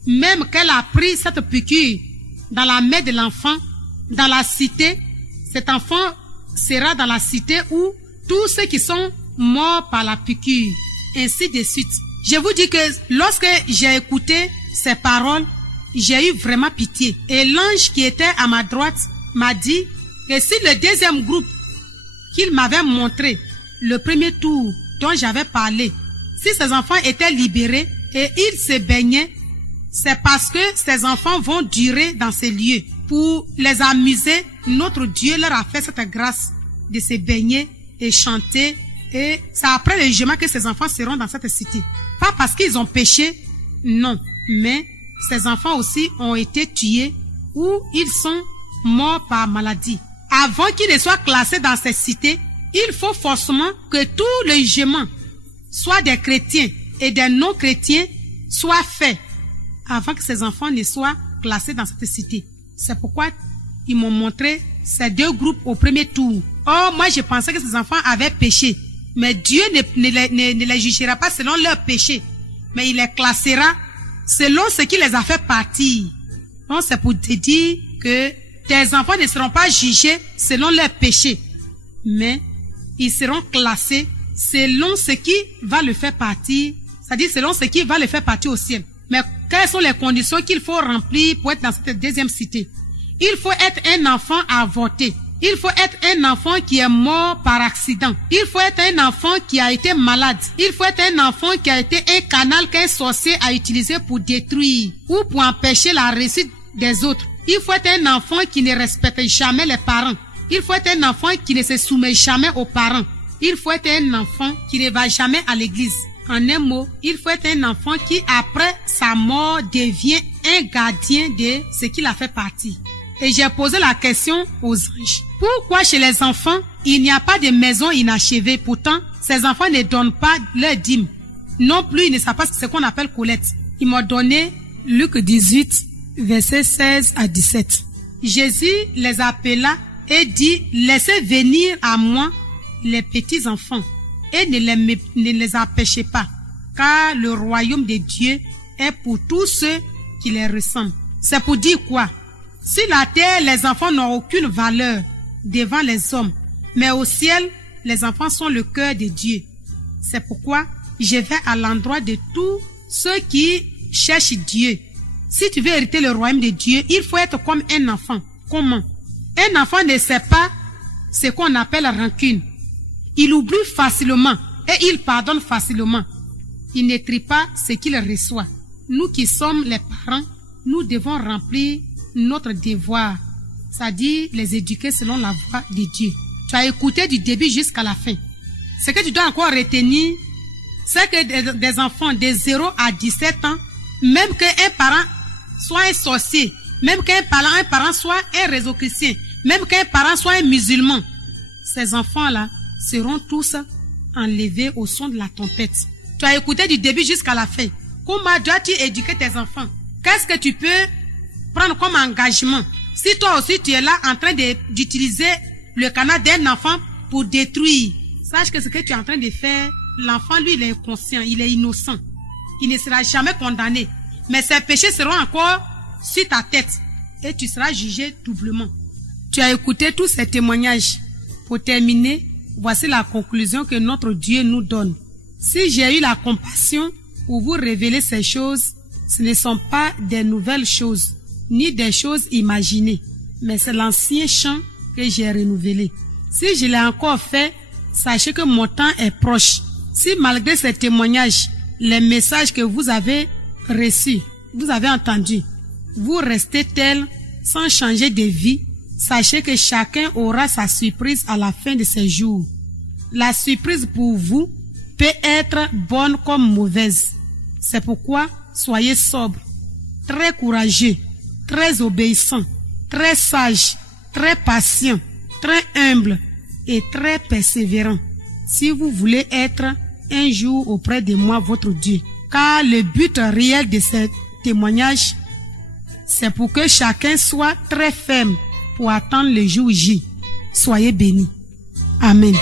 même qu'elle a pris cette piqûre dans la main de l'enfant, dans la cité, cet enfant sera dans la cité où tous ceux qui sont morts par la piqûre, ainsi de suite. Je vous dis que lorsque j'ai écouté ces paroles, j'ai eu vraiment pitié. Et l'ange qui était à ma droite m'a dit que si le deuxième groupe qu'il m'avait montré, le premier tour dont j'avais parlé, si ces enfants étaient libérés et ils se baignaient, c'est parce que ces enfants vont durer dans ces lieux. Pour les amuser, notre Dieu leur a fait cette grâce de se baigner et chanter. Et c'est après le jugement que ces enfants seront dans cette cité. Pas parce qu'ils ont péché, non, mais ces enfants aussi ont été tués ou ils sont morts par maladie. Avant qu'ils ne soient classés dans cette cité, il faut forcément que tout le jugement, soit des chrétiens et des non-chrétiens, soit fait avant que ces enfants ne soient classés dans cette cité. C'est pourquoi ils m'ont montré ces deux groupes au premier tour. Or, moi je pensais que ces enfants avaient péché. Mais Dieu ne les jugera pas selon leur péché. Mais il les classera selon ce qui les a fait partir. Donc c'est pour te dire que tes enfants ne seront pas jugés selon leur péché. Mais ils seront classés selon ce qui va le faire partir. C'est-à-dire selon ce qui va le faire partir au ciel. Mais quelles sont les conditions qu'il faut remplir pour être dans cette deuxième cité? Il faut être un enfant avorté. Il faut être un enfant qui est mort par accident. Il faut être un enfant qui a été malade. Il faut être un enfant qui a été un canal qu'un sorcier a utilisé pour détruire ou pour empêcher la réussite des autres. Il faut être un enfant qui ne respecte jamais les parents. Il faut être un enfant qui ne se soumet jamais aux parents. Il faut être un enfant qui ne va jamais à l'église. En un mot, il faut être un enfant qui, après sa mort, devient un gardien de ce qu'il a fait partie. Et j'ai posé la question aux anges. Pourquoi chez les enfants, il n'y a pas de maison inachevée? Pourtant, ces enfants ne donnent pas leur dîme. Non plus, ils ne savent pas ce qu'on appelle collecte. Ils m'ont donné Luc 18, versets 16 à 17. Jésus les appela et dit, laissez venir à moi les petits enfants et ne les empêchez pas, car le royaume de Dieu est pour tous ceux qui les ressemblent. C'est pour dire quoi? Sur la terre, les enfants n'ont aucune valeur devant les hommes, mais au ciel, les enfants sont le cœur de Dieu. C'est pourquoi je vais à l'endroit de tous ceux qui cherchent Dieu. Si tu veux hériter le royaume de Dieu, il faut être comme un enfant. Comment? Un enfant ne sait pas ce qu'on appelle la rancune. Il oublie facilement et il pardonne facilement. Il ne trie pas ce qu'il reçoit. Nous qui sommes les parents, nous devons remplir notre devoir ça dit les éduquer selon la voie de Dieu. Tu as écouté du début jusqu'à la fin. Ce que tu dois encore retenir, c'est que des enfants de 0 à 17 ans, même qu'un parent soit un sorcier, même qu'un parent soit un réseau chrétien, même qu'un parent soit un musulman, ces enfants-là seront tous enlevés au son de la trompette. Tu as écouté du début jusqu'à la fin. Comment dois-tu éduquer tes enfants? Qu'est-ce que tu peux prendre comme engagement? Si toi aussi tu es là en train d'utiliser le canal d'un enfant pour détruire, sache que ce que tu es en train de faire, l'enfant lui il est inconscient, il est innocent. Il ne sera jamais condamné. Mais ses péchés seront encore sur ta tête et tu seras jugé doublement. Tu as écouté tous ces témoignages. Pour terminer, voici la conclusion que notre Dieu nous donne. Si j'ai eu la compassion pour vous révéler ces choses, ce ne sont pas des nouvelles choses, ni des choses imaginées, mais c'est l'ancien chant que j'ai renouvelé. Si je l'ai encore fait, sachez que mon temps est proche. Si malgré ces témoignages, les messages que vous avez reçus, vous avez entendus, vous restez tels sans changer de vie, sachez que chacun aura sa surprise à la fin de ses jours. La surprise pour vous peut être bonne comme mauvaise. C'est pourquoi soyez sobre, très courageux, très obéissant, très sage, très patient, très humble et très persévérant, si vous voulez être un jour auprès de moi, votre Dieu. Car le but réel de ces témoignages, c'est pour que chacun soit très ferme pour attendre le jour J. Soyez bénis. Amen.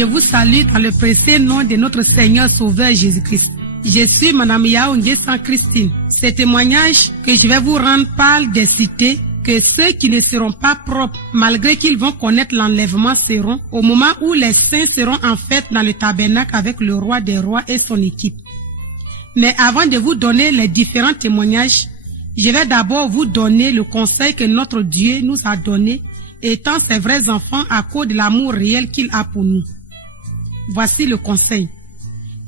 Je vous salue dans le précieux nom de notre Seigneur Sauveur Jésus-Christ. Je suis Madame Yaoundé Saint-Christine. Ce témoignage que je vais vous rendre parle des cités que ceux qui ne seront pas propres, malgré qu'ils vont connaître l'enlèvement, seront au moment où les saints seront en fête dans le tabernacle avec le roi des rois et son équipe. Mais avant de vous donner les différents témoignages, je vais d'abord vous donner le conseil que notre Dieu nous a donné, étant ses vrais enfants à cause de l'amour réel qu'il a pour nous. Voici le conseil.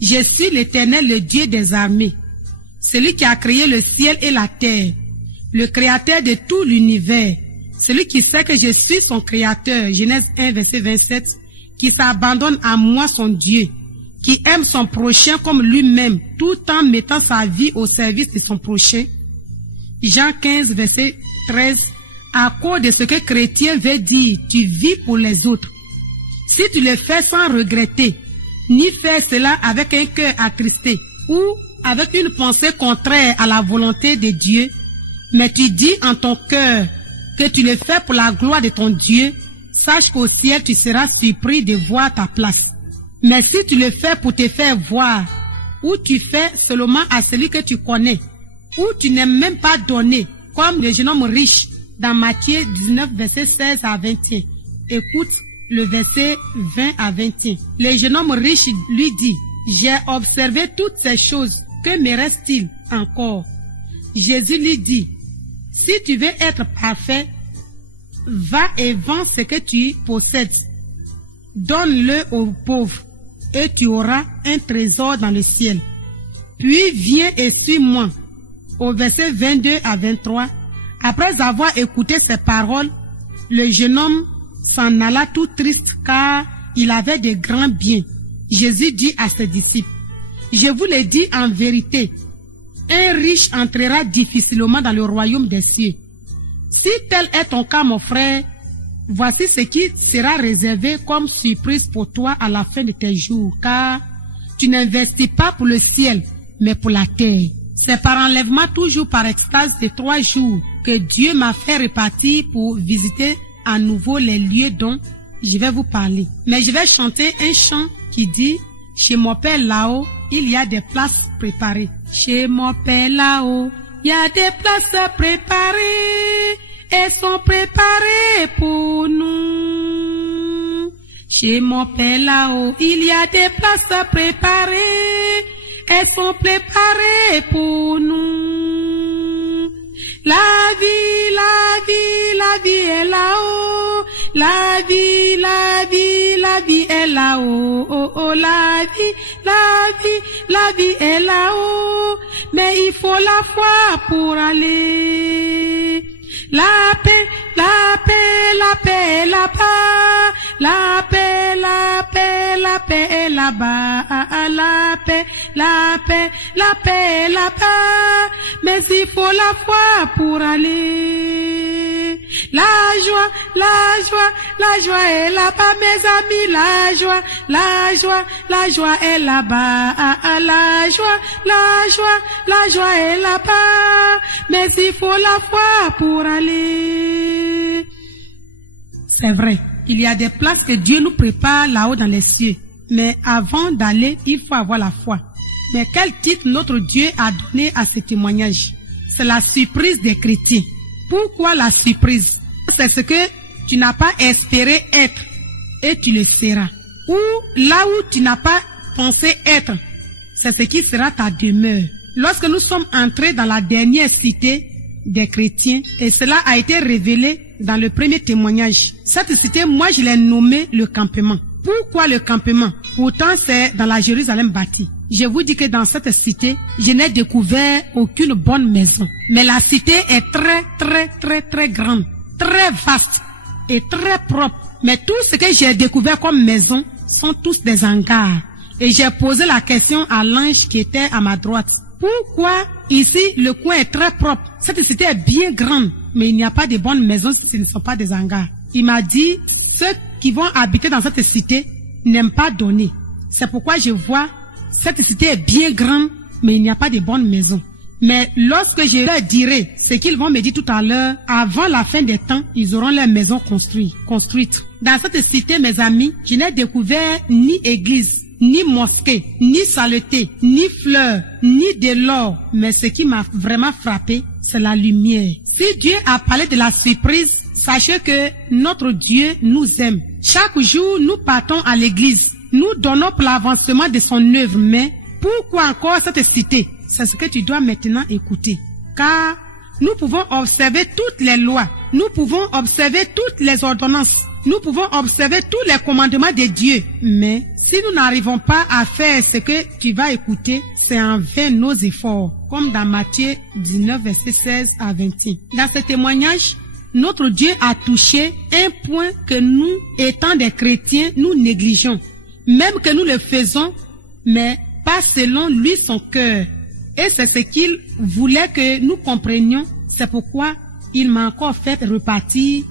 Je suis l'Éternel, le Dieu des armées, celui qui a créé le ciel et la terre, le créateur de tout l'univers, celui qui sait que je suis son créateur, Genèse 1, verset 27, qui s'abandonne à moi, son Dieu, qui aime son prochain comme lui-même, tout en mettant sa vie au service de son prochain. Jean 15, verset 13, à cause de ce que chrétien veut dire, tu vis pour les autres. Si tu le fais sans regretter, ni faire cela avec un cœur attristé ou avec une pensée contraire à la volonté de Dieu, mais tu dis en ton cœur que tu le fais pour la gloire de ton Dieu, sache qu'au ciel tu seras surpris de voir ta place. Mais si tu le fais pour te faire voir, ou tu fais seulement à celui que tu connais, ou tu n'aimes même pas donner, comme le jeune homme riche dans Matthieu 19, verset 16 à 21. Écoute le verset 20 à 21. Le jeune homme riche lui dit, j'ai observé toutes ces choses, que me reste-t-il encore? Jésus lui dit, si tu veux être parfait, va et vends ce que tu possèdes, donne-le aux pauvres, et tu auras un trésor dans le ciel. Puis viens et suis-moi. Au verset 22 à 23, après avoir écouté ces paroles, le jeune homme s'en alla tout triste car il avait de grands biens. Jésus dit à ses disciples, je vous le dis en vérité, un riche entrera difficilement dans le royaume des cieux. Si tel est ton cas, mon frère, voici ce qui sera réservé comme surprise pour toi à la fin de tes jours, car tu n'investis pas pour le ciel, mais pour la terre. C'est par enlèvement, toujours par extase de 3 jours, que Dieu m'a fait repartir pour visiter à nouveau les lieux dont je vais vous parler. Mais je vais chanter un chant qui dit, chez mon Père là-haut, il y a des places préparées. Chez mon Père là-haut, il y a des places préparées. Elles sont préparées pour nous. Chez mon Père là-haut, il y a des places préparées. Elles sont préparées pour nous. La vie, la vie, la vie est là-haut. La vie, la vie, la vie est là-haut. Oh, oh, la vie, la vie, la vie est là-haut. Mais il faut la foi pour aller. La paix, la paix, la paix est là-bas. La paix, la paix, la paix est là-bas. La paix, la paix, la paix est là-bas. Mais il faut la foi pour aller. La joie, la joie, la joie est là-bas, mes amis. La joie, la joie, la joie est là-bas. La joie, la joie, la joie est là-bas. Mais il faut la foi pour aller. C'est vrai, il y a des places que Dieu nous prépare là-haut dans les cieux. Mais avant d'aller, il faut avoir la foi. Mais quel titre notre Dieu a donné à ce témoignage? C'est la surprise des chrétiens. Pourquoi la surprise? C'est ce que tu n'as pas espéré être et tu le seras. Ou là où tu n'as pas pensé être, c'est ce qui sera ta demeure. Lorsque nous sommes entrés dans la dernière cité des chrétiens, et cela a été révélé dans le premier témoignage. Cette cité, moi je l'ai nommée le campement. Pourquoi le campement? Pourtant c'est dans la Jérusalem bâtie. Je vous dis que dans cette cité, je n'ai découvert aucune bonne maison. Mais la cité est très grande, très vaste et très propre. Mais tout ce que j'ai découvert comme maison sont tous des hangars. Et j'ai posé la question à l'ange qui était à ma droite. Pourquoi ici le coin est très propre? Cette cité est bien grande, mais il n'y a pas de bonnes maisons si ce ne sont pas des hangars. Il m'a dit, ceux qui vont habiter dans cette cité n'aiment pas donner. C'est pourquoi je vois, cette cité est bien grande, mais il n'y a pas de bonnes maisons. Mais lorsque je leur dirai ce qu'ils vont me dire tout à l'heure, avant la fin des temps, ils auront leur maison construite. Dans cette cité, mes amis, je n'ai découvert ni église, ni mosquée, ni saleté, ni fleurs, ni de l'or. Mais ce qui m'a vraiment frappé, c'est la lumière. Si Dieu a parlé de la surprise, sachez que notre Dieu nous aime. Chaque jour, nous partons à l'église. Nous donnons pour l'avancement de son œuvre. Mais pourquoi encore cette cité? C'est ce que tu dois maintenant écouter. Car nous pouvons observer toutes les lois. Nous pouvons observer toutes les ordonnances. Nous pouvons observer tous les commandements de Dieu. Mais si nous n'arrivons pas à faire ce que tu vas écouter, c'est en vain nos efforts. Comme dans Matthieu 19, verset 16 à 21. Dans ce témoignage, notre Dieu a touché un point que nous, étant des chrétiens, nous négligeons. Même que nous le faisons, mais pas selon lui son cœur. Et c'est ce qu'il voulait que nous comprenions. C'est pourquoi il m'a encore fait repartir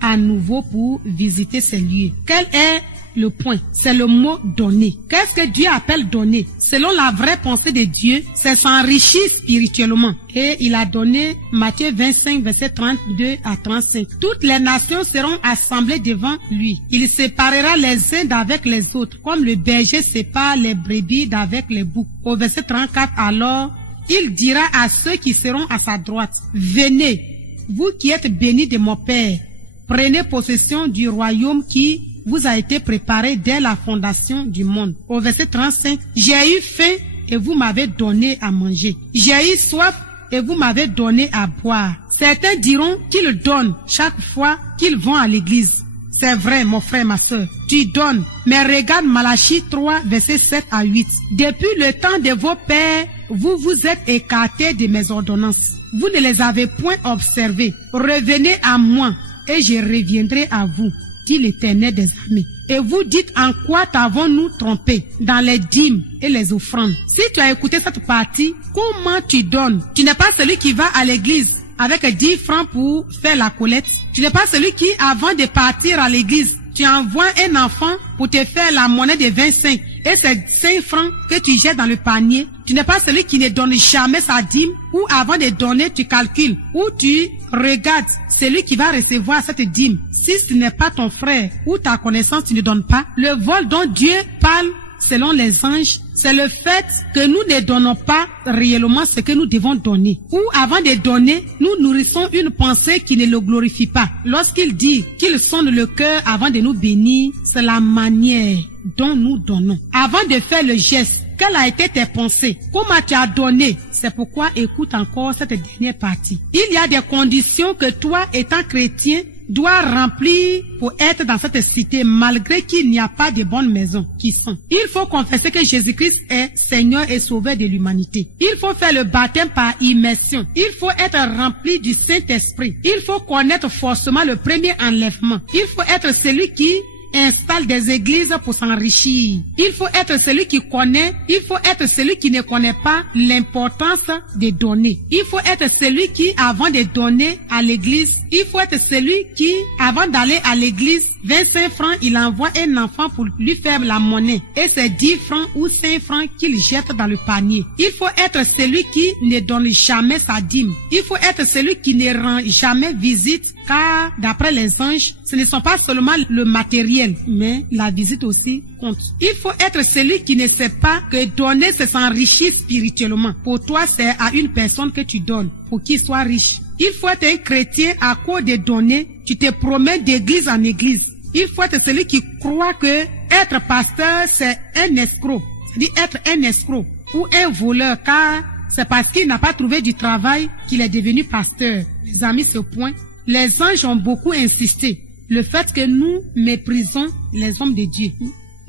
à nouveau pour visiter ces lieux. Quel est le point? C'est le mot donner. Qu'est-ce que Dieu appelle donner? Selon la vraie pensée de Dieu, c'est s'enrichir spirituellement. Et il a donné Matthieu 25, verset 32 à 35. Toutes les nations seront assemblées devant lui. Il séparera les uns d'avec les autres, comme le berger sépare les brebis d'avec les boucs. Au verset 34, alors, il dira à ceux qui seront à sa droite, venez, vous qui êtes bénis de mon Père, prenez possession du royaume qui vous a été préparé dès la fondation du monde. Au verset 35, j'ai eu faim et vous m'avez donné à manger. J'ai eu soif et vous m'avez donné à boire. Certains diront qu'ils donnent chaque fois qu'ils vont à l'église. C'est vrai, mon frère, ma soeur. Tu donnes. Mais regarde Malachie 3, versets 7 à 8. Depuis le temps de vos pères, vous vous êtes écartés de mes ordonnances. Vous ne les avez point observées. Revenez à moi et je reviendrai à vous, dit l'Éternel des armées. Et vous dites en quoi t'avons-nous trompé? Dans les dîmes et les offrandes. Si tu as écouté cette partie, comment tu donnes? Tu n'es pas celui qui va à l'église avec 10 francs pour faire la collecte. Tu n'es pas celui qui, avant de partir à l'église, tu envoies un enfant pour te faire la monnaie de 25 et c'est 5 francs que tu jettes dans le panier. Tu n'es pas celui qui ne donne jamais sa dîme ou avant de donner, tu calcules ou tu regardes celui qui va recevoir cette dîme. Si ce n'est pas ton frère ou ta connaissance, tu ne donnes pas. Le vol dont Dieu parle selon les anges, c'est le fait que nous ne donnons pas réellement ce que nous devons donner. Ou avant de donner, nous nourrissons une pensée qui ne le glorifie pas. Lorsqu'il dit qu'il sonde le cœur avant de nous bénir, c'est la manière dont nous donnons. Avant de faire le geste, quelles a été tes pensées? Comment tu as donné? C'est pourquoi écoute encore cette dernière partie. Il y a des conditions que toi, étant chrétien, doit remplir pour être dans cette cité malgré qu'il n'y a pas de bonnes maisons qui sont. Il faut confesser que Jésus-Christ est Seigneur et Sauveur de l'humanité. Il faut faire le baptême par immersion. Il faut être rempli du Saint-Esprit. Il faut connaître forcément le premier enlèvement. Il faut être celui qui installe des églises pour s'enrichir. Il faut être celui qui connaît, il faut être celui qui ne connaît pas l'importance de donner. Il faut être celui qui, avant de donner à l'église, il faut être celui qui, avant d'aller à l'église, 25 francs, il envoie un enfant pour lui faire la monnaie. Et c'est 10 francs ou 5 francs qu'il jette dans le panier. Il faut être celui qui ne donne jamais sa dîme. Il faut être celui qui ne rend jamais visite, car d'après les anges, ce ne sont pas seulement le matériel, mais la visite aussi compte. Il faut être celui qui ne sait pas que donner, c'est s'enrichir spirituellement. Pour toi, c'est à une personne que tu donnes, pour qu'il soit riche. Il faut être un chrétien à cause de donner. Tu te promènes d'église en église. Il faut être celui qui croit que être pasteur, c'est un escroc. C'est-à-dire être un escroc ou un voleur, car c'est parce qu'il n'a pas trouvé du travail qu'il est devenu pasteur. Les amis, ce point, les anges ont beaucoup insisté. Le fait que nous méprisons les hommes de Dieu.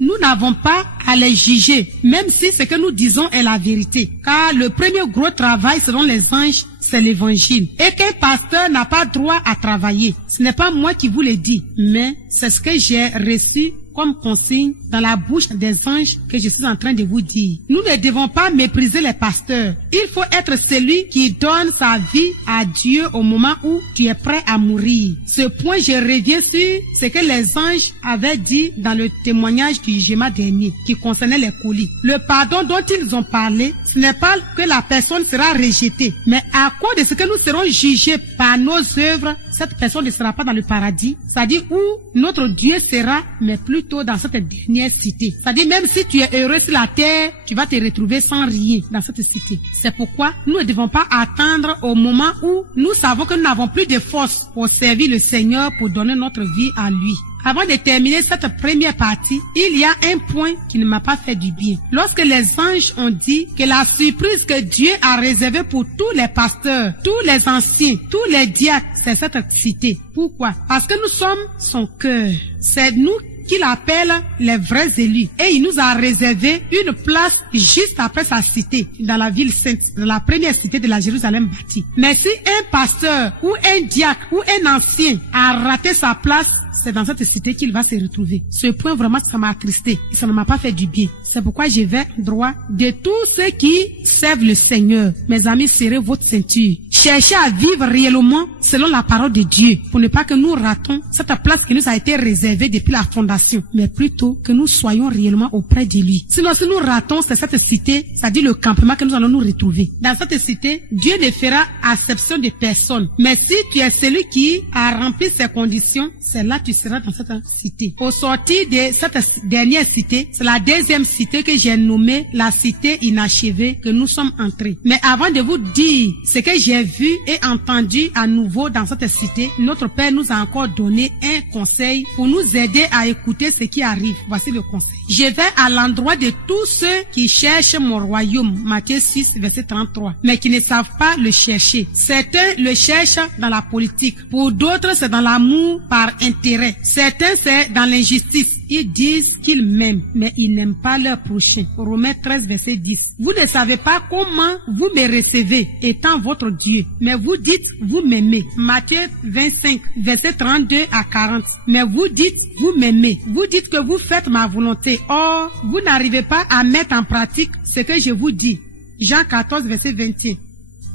Nous n'avons pas à les juger, même si ce que nous disons est la vérité. Car le premier gros travail selon les anges, c'est l'évangile. Et qu'un pasteur n'a pas droit à travailler. Ce n'est pas moi qui vous le dis, mais c'est ce que j'ai reçu comme consigne dans la bouche des anges que je suis en train de vous dire. Nous ne devons pas mépriser les pasteurs. Il faut être celui qui donne sa vie à Dieu au moment où tu es prêt à mourir. Ce point, je reviens sur ce que les anges avaient dit dans le témoignage du jugement dernier qui concernait les colis. Le pardon dont ils ont parlé, ce n'est pas que la personne sera rejetée, mais à cause de ce que nous serons jugés par nos œuvres, cette personne ne sera pas dans le paradis, c'est-à-dire où notre Dieu sera, mais plutôt dans cette dernière cité. C'est-à-dire même si tu es heureux sur la terre, tu vas te retrouver sans rien dans cette cité. C'est pourquoi nous ne devons pas attendre au moment où nous savons que nous n'avons plus de force pour servir le Seigneur, pour donner notre vie à lui. Avant de terminer cette première partie, il y a un point qui ne m'a pas fait du bien. Lorsque les anges ont dit que la surprise que Dieu a réservée pour tous les pasteurs, tous les anciens, tous les diacres, c'est cette cité. Pourquoi? Parce que nous sommes son cœur. C'est nous qu'il appelle les vrais élus. Et il nous a réservé une place juste après sa cité, dans la ville sainte, dans la première cité de la Jérusalem bâtie. Mais si un pasteur ou un diacre ou un ancien a raté sa place, c'est dans cette cité qu'il va se retrouver. Ce point, vraiment, ça m'a attristé. Ça ne m'a pas fait du bien. C'est pourquoi je vais droit de tous ceux qui servent le Seigneur. Mes amis, serrez votre ceinture. Cherchez à vivre réellement selon la parole de Dieu, pour ne pas que nous ratons cette place qui nous a été réservée depuis la fondation, mais plutôt que nous soyons réellement auprès de lui. Sinon, si nous ratons, c'est cette cité, c'est-à-dire le campement que nous allons nous retrouver. Dans cette cité, Dieu ne fera acception de personne. Mais si tu es celui qui a rempli ces conditions, c'est là que tu seras dans cette cité. Au sortir de cette dernière cité, c'est la deuxième cité que j'ai nommée la cité inachevée que nous sommes entrés. Mais avant de vous dire ce que j'ai vu et entendu à nouveau dans cette cité, notre Père nous a encore donné un conseil pour nous aider à écouter ce qui arrive. Voici le conseil. Je vais à l'endroit de tous ceux qui cherchent mon royaume. Matthieu 6, verset 33. Mais qui ne savent pas le chercher. Certains le cherchent dans la politique. Pour d'autres, c'est dans l'amour par intérêt. Certains, c'est dans l'injustice. Ils disent qu'ils m'aiment, mais ils n'aiment pas leur prochain. Romains 13, verset 10. Vous ne savez pas comment vous me recevez, étant votre Dieu. Mais vous dites, vous m'aimez. Matthieu 25, verset 32 à 40. Mais vous dites, vous m'aimez. Vous dites que vous faites ma volonté. Or, vous n'arrivez pas à mettre en pratique ce que je vous dis. Jean 14, verset 21.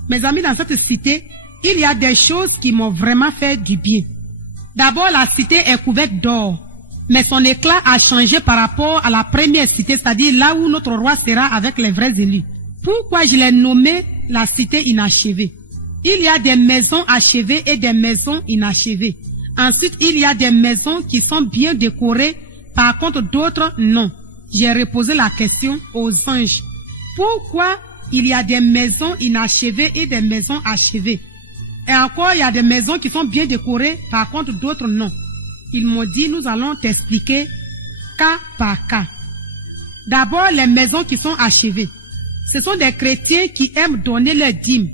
Mes amis, dans cette cité, il y a des choses qui m'ont vraiment fait du bien. D'abord, la cité est couverte d'or. Mais son éclat a changé par rapport à la première cité, c'est-à-dire là où notre roi sera avec les vrais élus. Pourquoi je l'ai nommé la cité inachevée? Il y a des maisons achevées et des maisons inachevées. Ensuite, il y a des maisons qui sont bien décorées, par contre d'autres non. J'ai reposé la question aux anges. Pourquoi il y a des maisons inachevées et des maisons achevées? Et encore, il y a des maisons qui sont bien décorées, par contre d'autres non. Ils m'ont dit, nous allons t'expliquer cas par cas. D'abord, les maisons qui sont achevées. Ce sont des chrétiens qui aiment donner leur dîme.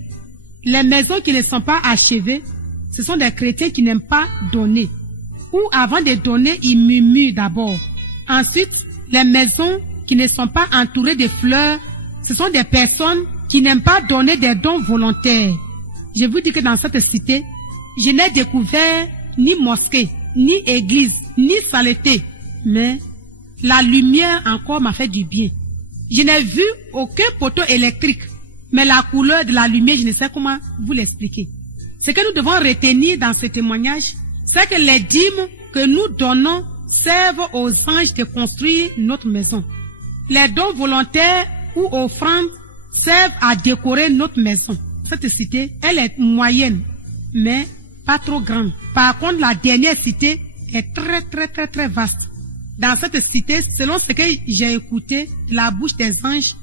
Les maisons qui ne sont pas achevées, ce sont des chrétiens qui n'aiment pas donner. Ou avant de donner, ils murmurent d'abord. Ensuite, les maisons qui ne sont pas entourées de fleurs, ce sont des personnes qui n'aiment pas donner des dons volontaires. Je vous dis que dans cette cité, je n'ai découvert ni mosquée, ni église, ni saleté, mais la lumière encore m'a fait du bien. Je n'ai vu aucun poteau électrique, mais la couleur de la lumière, je ne sais comment vous l'expliquer. Ce que nous devons retenir dans ce témoignage, c'est que les dîmes que nous donnons servent aux anges de construire notre maison. Les dons volontaires ou offrandes servent à décorer notre maison. Cette cité, elle est moyenne, mais pas trop grande. Par contre, la dernière cité est très vaste. Dans cette cité, selon ce que j'ai écouté de la bouche des anges,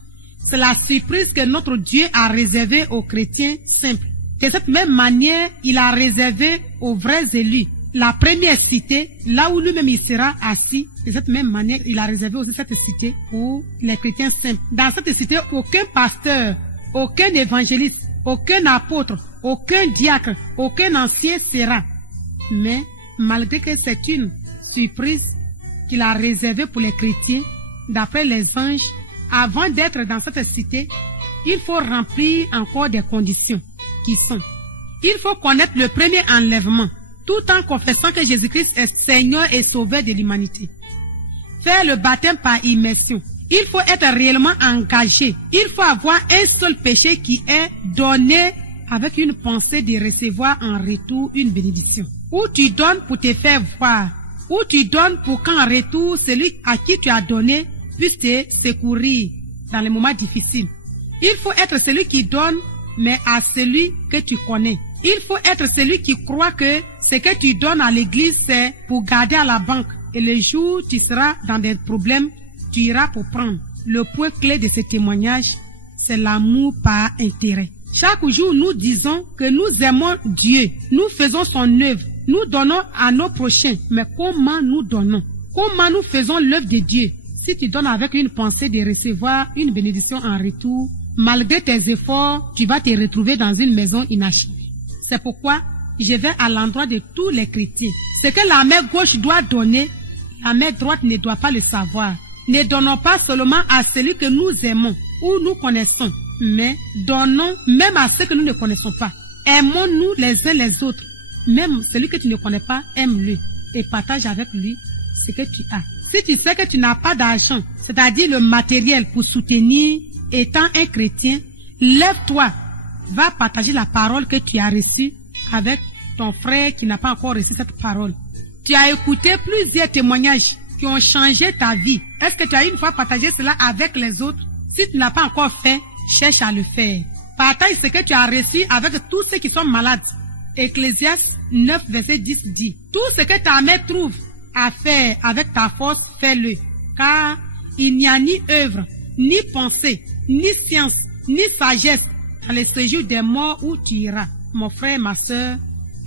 c'est la surprise que notre Dieu a réservée aux chrétiens simples. De cette même manière, il a réservé aux vrais élus la première cité, là où lui-même il sera assis. De cette même manière, il a réservé aussi cette cité pour les chrétiens simples. Dans cette cité, aucun pasteur, aucun évangéliste, aucun apôtre, aucun diacre, aucun ancien sera. Mais malgré que c'est une surprise qu'il a réservée pour les chrétiens, d'après les anges, avant d'être dans cette cité, il faut remplir encore des conditions qui sont: il faut connaître le premier enlèvement, tout en confessant que Jésus-Christ est Seigneur et Sauveur de l'humanité. Faire le baptême par immersion. Il faut être réellement engagé. Il faut avoir un seul péché qui est donné avec une pensée de recevoir en retour une bénédiction. Ou tu donnes pour te faire voir, ou tu donnes pour qu'en retour celui à qui tu as donné puisse te secourir dans les moments difficiles. Il faut être celui qui donne, mais à celui que tu connais. Il faut être celui qui croit que ce que tu donnes à l'église, c'est pour garder à la banque. Et le jour où tu seras dans des problèmes, tu iras pour prendre. Le point clé de ce témoignage, c'est l'amour par intérêt. Chaque jour, nous disons que nous aimons Dieu. Nous faisons son œuvre. Nous donnons à nos prochains. Mais comment nous donnons? Comment nous faisons l'œuvre de Dieu? Si tu donnes avec une pensée de recevoir une bénédiction en retour, malgré tes efforts, tu vas te retrouver dans une maison inachevée. C'est pourquoi je vais à l'endroit de tous les chrétiens. Ce que la main gauche doit donner, la main droite ne doit pas le savoir. Ne donnons pas seulement à celui que nous aimons ou nous connaissons, mais donnons même à ceux que nous ne connaissons pas. Aimons-nous les uns les autres. Même celui que tu ne connais pas, aime-le et partage avec lui ce que tu as. Si tu sais que tu n'as pas d'argent, c'est-à-dire le matériel pour soutenir, étant un chrétien, lève-toi, va partager la parole que tu as reçue avec ton frère qui n'a pas encore reçu cette parole. Tu as écouté plusieurs témoignages qui ont changé ta vie. Est-ce que tu as une fois partagé cela avec les autres? Si tu ne l'as pas encore fait, cherche à le faire. Partage ce que tu as reçu avec tous ceux qui sont malades. Ecclésiaste 9, verset 10 dit: tout ce que ta main trouve à faire avec ta force, fais-le. Car il n'y a ni œuvre, ni pensée, ni science, ni sagesse dans le séjour des morts où tu iras, mon frère, ma sœur,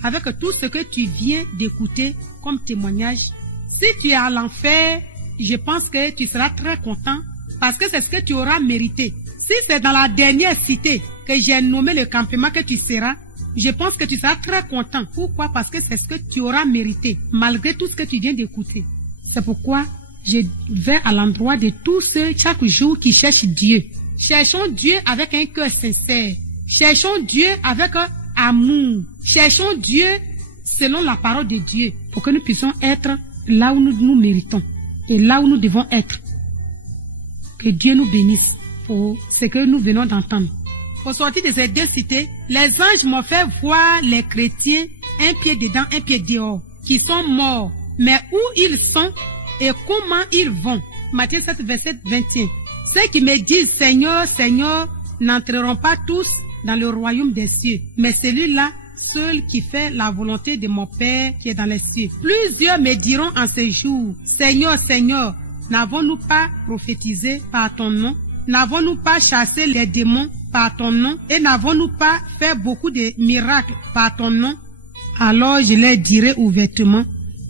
avec tout ce que tu viens d'écouter comme témoignage. Si tu es à l'enfer, je pense que tu seras très content parce que c'est ce que tu auras mérité. Si c'est dans la dernière cité que j'ai nommé le campement que tu seras, je pense que tu seras très content. Pourquoi? Parce que c'est ce que tu auras mérité, malgré tout ce que tu viens d'écouter. C'est pourquoi je vais à l'endroit de tous ceux chaque jour qui cherchent Dieu. Cherchons Dieu avec un cœur sincère. Cherchons Dieu avec un amour. Cherchons Dieu selon la parole de Dieu pour que nous puissions être là où nous méritons et là où nous devons être. Que Dieu nous bénisse pour ce que nous venons d'entendre. Au sortir de ces deux cités, les anges m'ont fait voir les chrétiens, un pied dedans, un pied dehors, qui sont morts. Mais où ils sont et comment ils vont? Matthieu 7, verset 21. Ceux qui me disent Seigneur, Seigneur, n'entreront pas tous dans le royaume des cieux, mais celui-là seul qui fait la volonté de mon Père qui est dans les cieux. Plusieurs me diront en ce jour, Seigneur, Seigneur, n'avons-nous pas prophétisé par ton nom? N'avons-nous pas chassé les démons par ton nom? Et n'avons-nous pas fait beaucoup de miracles par ton nom? Alors je leur dirai ouvertement,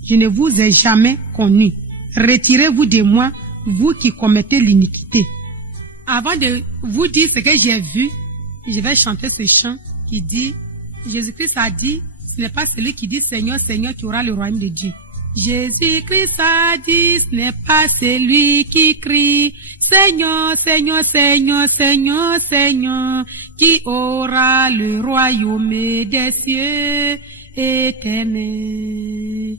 je ne vous ai jamais connu. Retirez-vous de moi, vous qui commettez l'iniquité. Avant de vous dire ce que j'ai vu, je vais chanter ce chant qui dit, Jésus-Christ a dit, ce n'est pas celui qui dit Seigneur, Seigneur qui aura le royaume de Dieu. Jésus-Christ a dit, ce n'est pas celui qui crie Seigneur, Seigneur, Seigneur, Seigneur, Seigneur, qui aura le royaume des cieux éternels.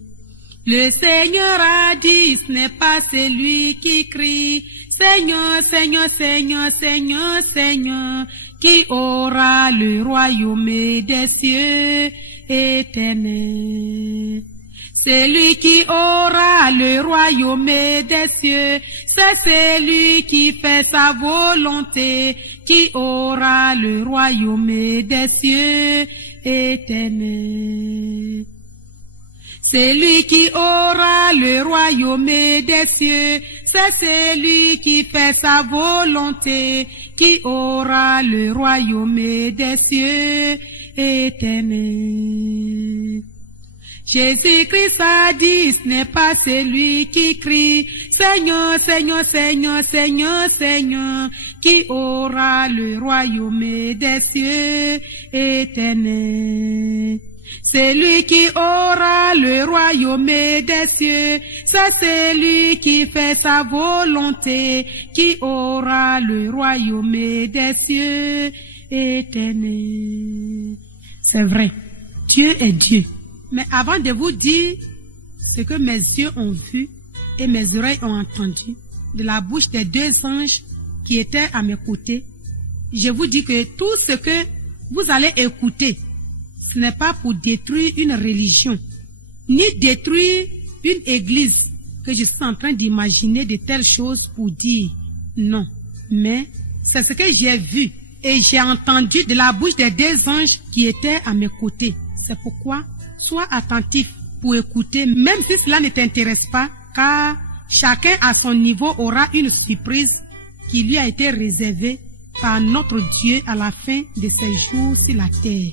Le Seigneur a dit, ce n'est pas celui qui crie Seigneur, Seigneur, Seigneur, Seigneur, Seigneur, qui aura le royaume des cieux éternels. Celui qui aura le royaume des cieux, c'est celui qui fait sa volonté, qui aura le royaume des cieux éternels. Celui qui aura le royaume des cieux, c'est celui qui fait sa volonté, qui aura le royaume des cieux éternels. Jésus-Christ a dit, ce n'est pas celui qui crie Seigneur, Seigneur, Seigneur, Seigneur, Seigneur, qui aura le royaume des cieux éternels. Celui qui aura le royaume des cieux, c'est celui qui fait sa volonté, qui aura le royaume des cieux éternels. C'est vrai, Dieu est Dieu. Mais avant de vous dire ce que mes yeux ont vu et mes oreilles ont entendu de la bouche des deux anges qui étaient à mes côtés, je vous dis que tout ce que vous allez écouter, ce n'est pas pour détruire une religion, ni détruire une église que je suis en train d'imaginer de telles choses pour dire non. Mais c'est ce que j'ai vu et j'ai entendu de la bouche des deux anges qui étaient à mes côtés. C'est pourquoi sois attentif pour écouter, même si cela ne t'intéresse pas, car chacun à son niveau aura une surprise qui lui a été réservée par notre Dieu à la fin de ses jours sur la terre.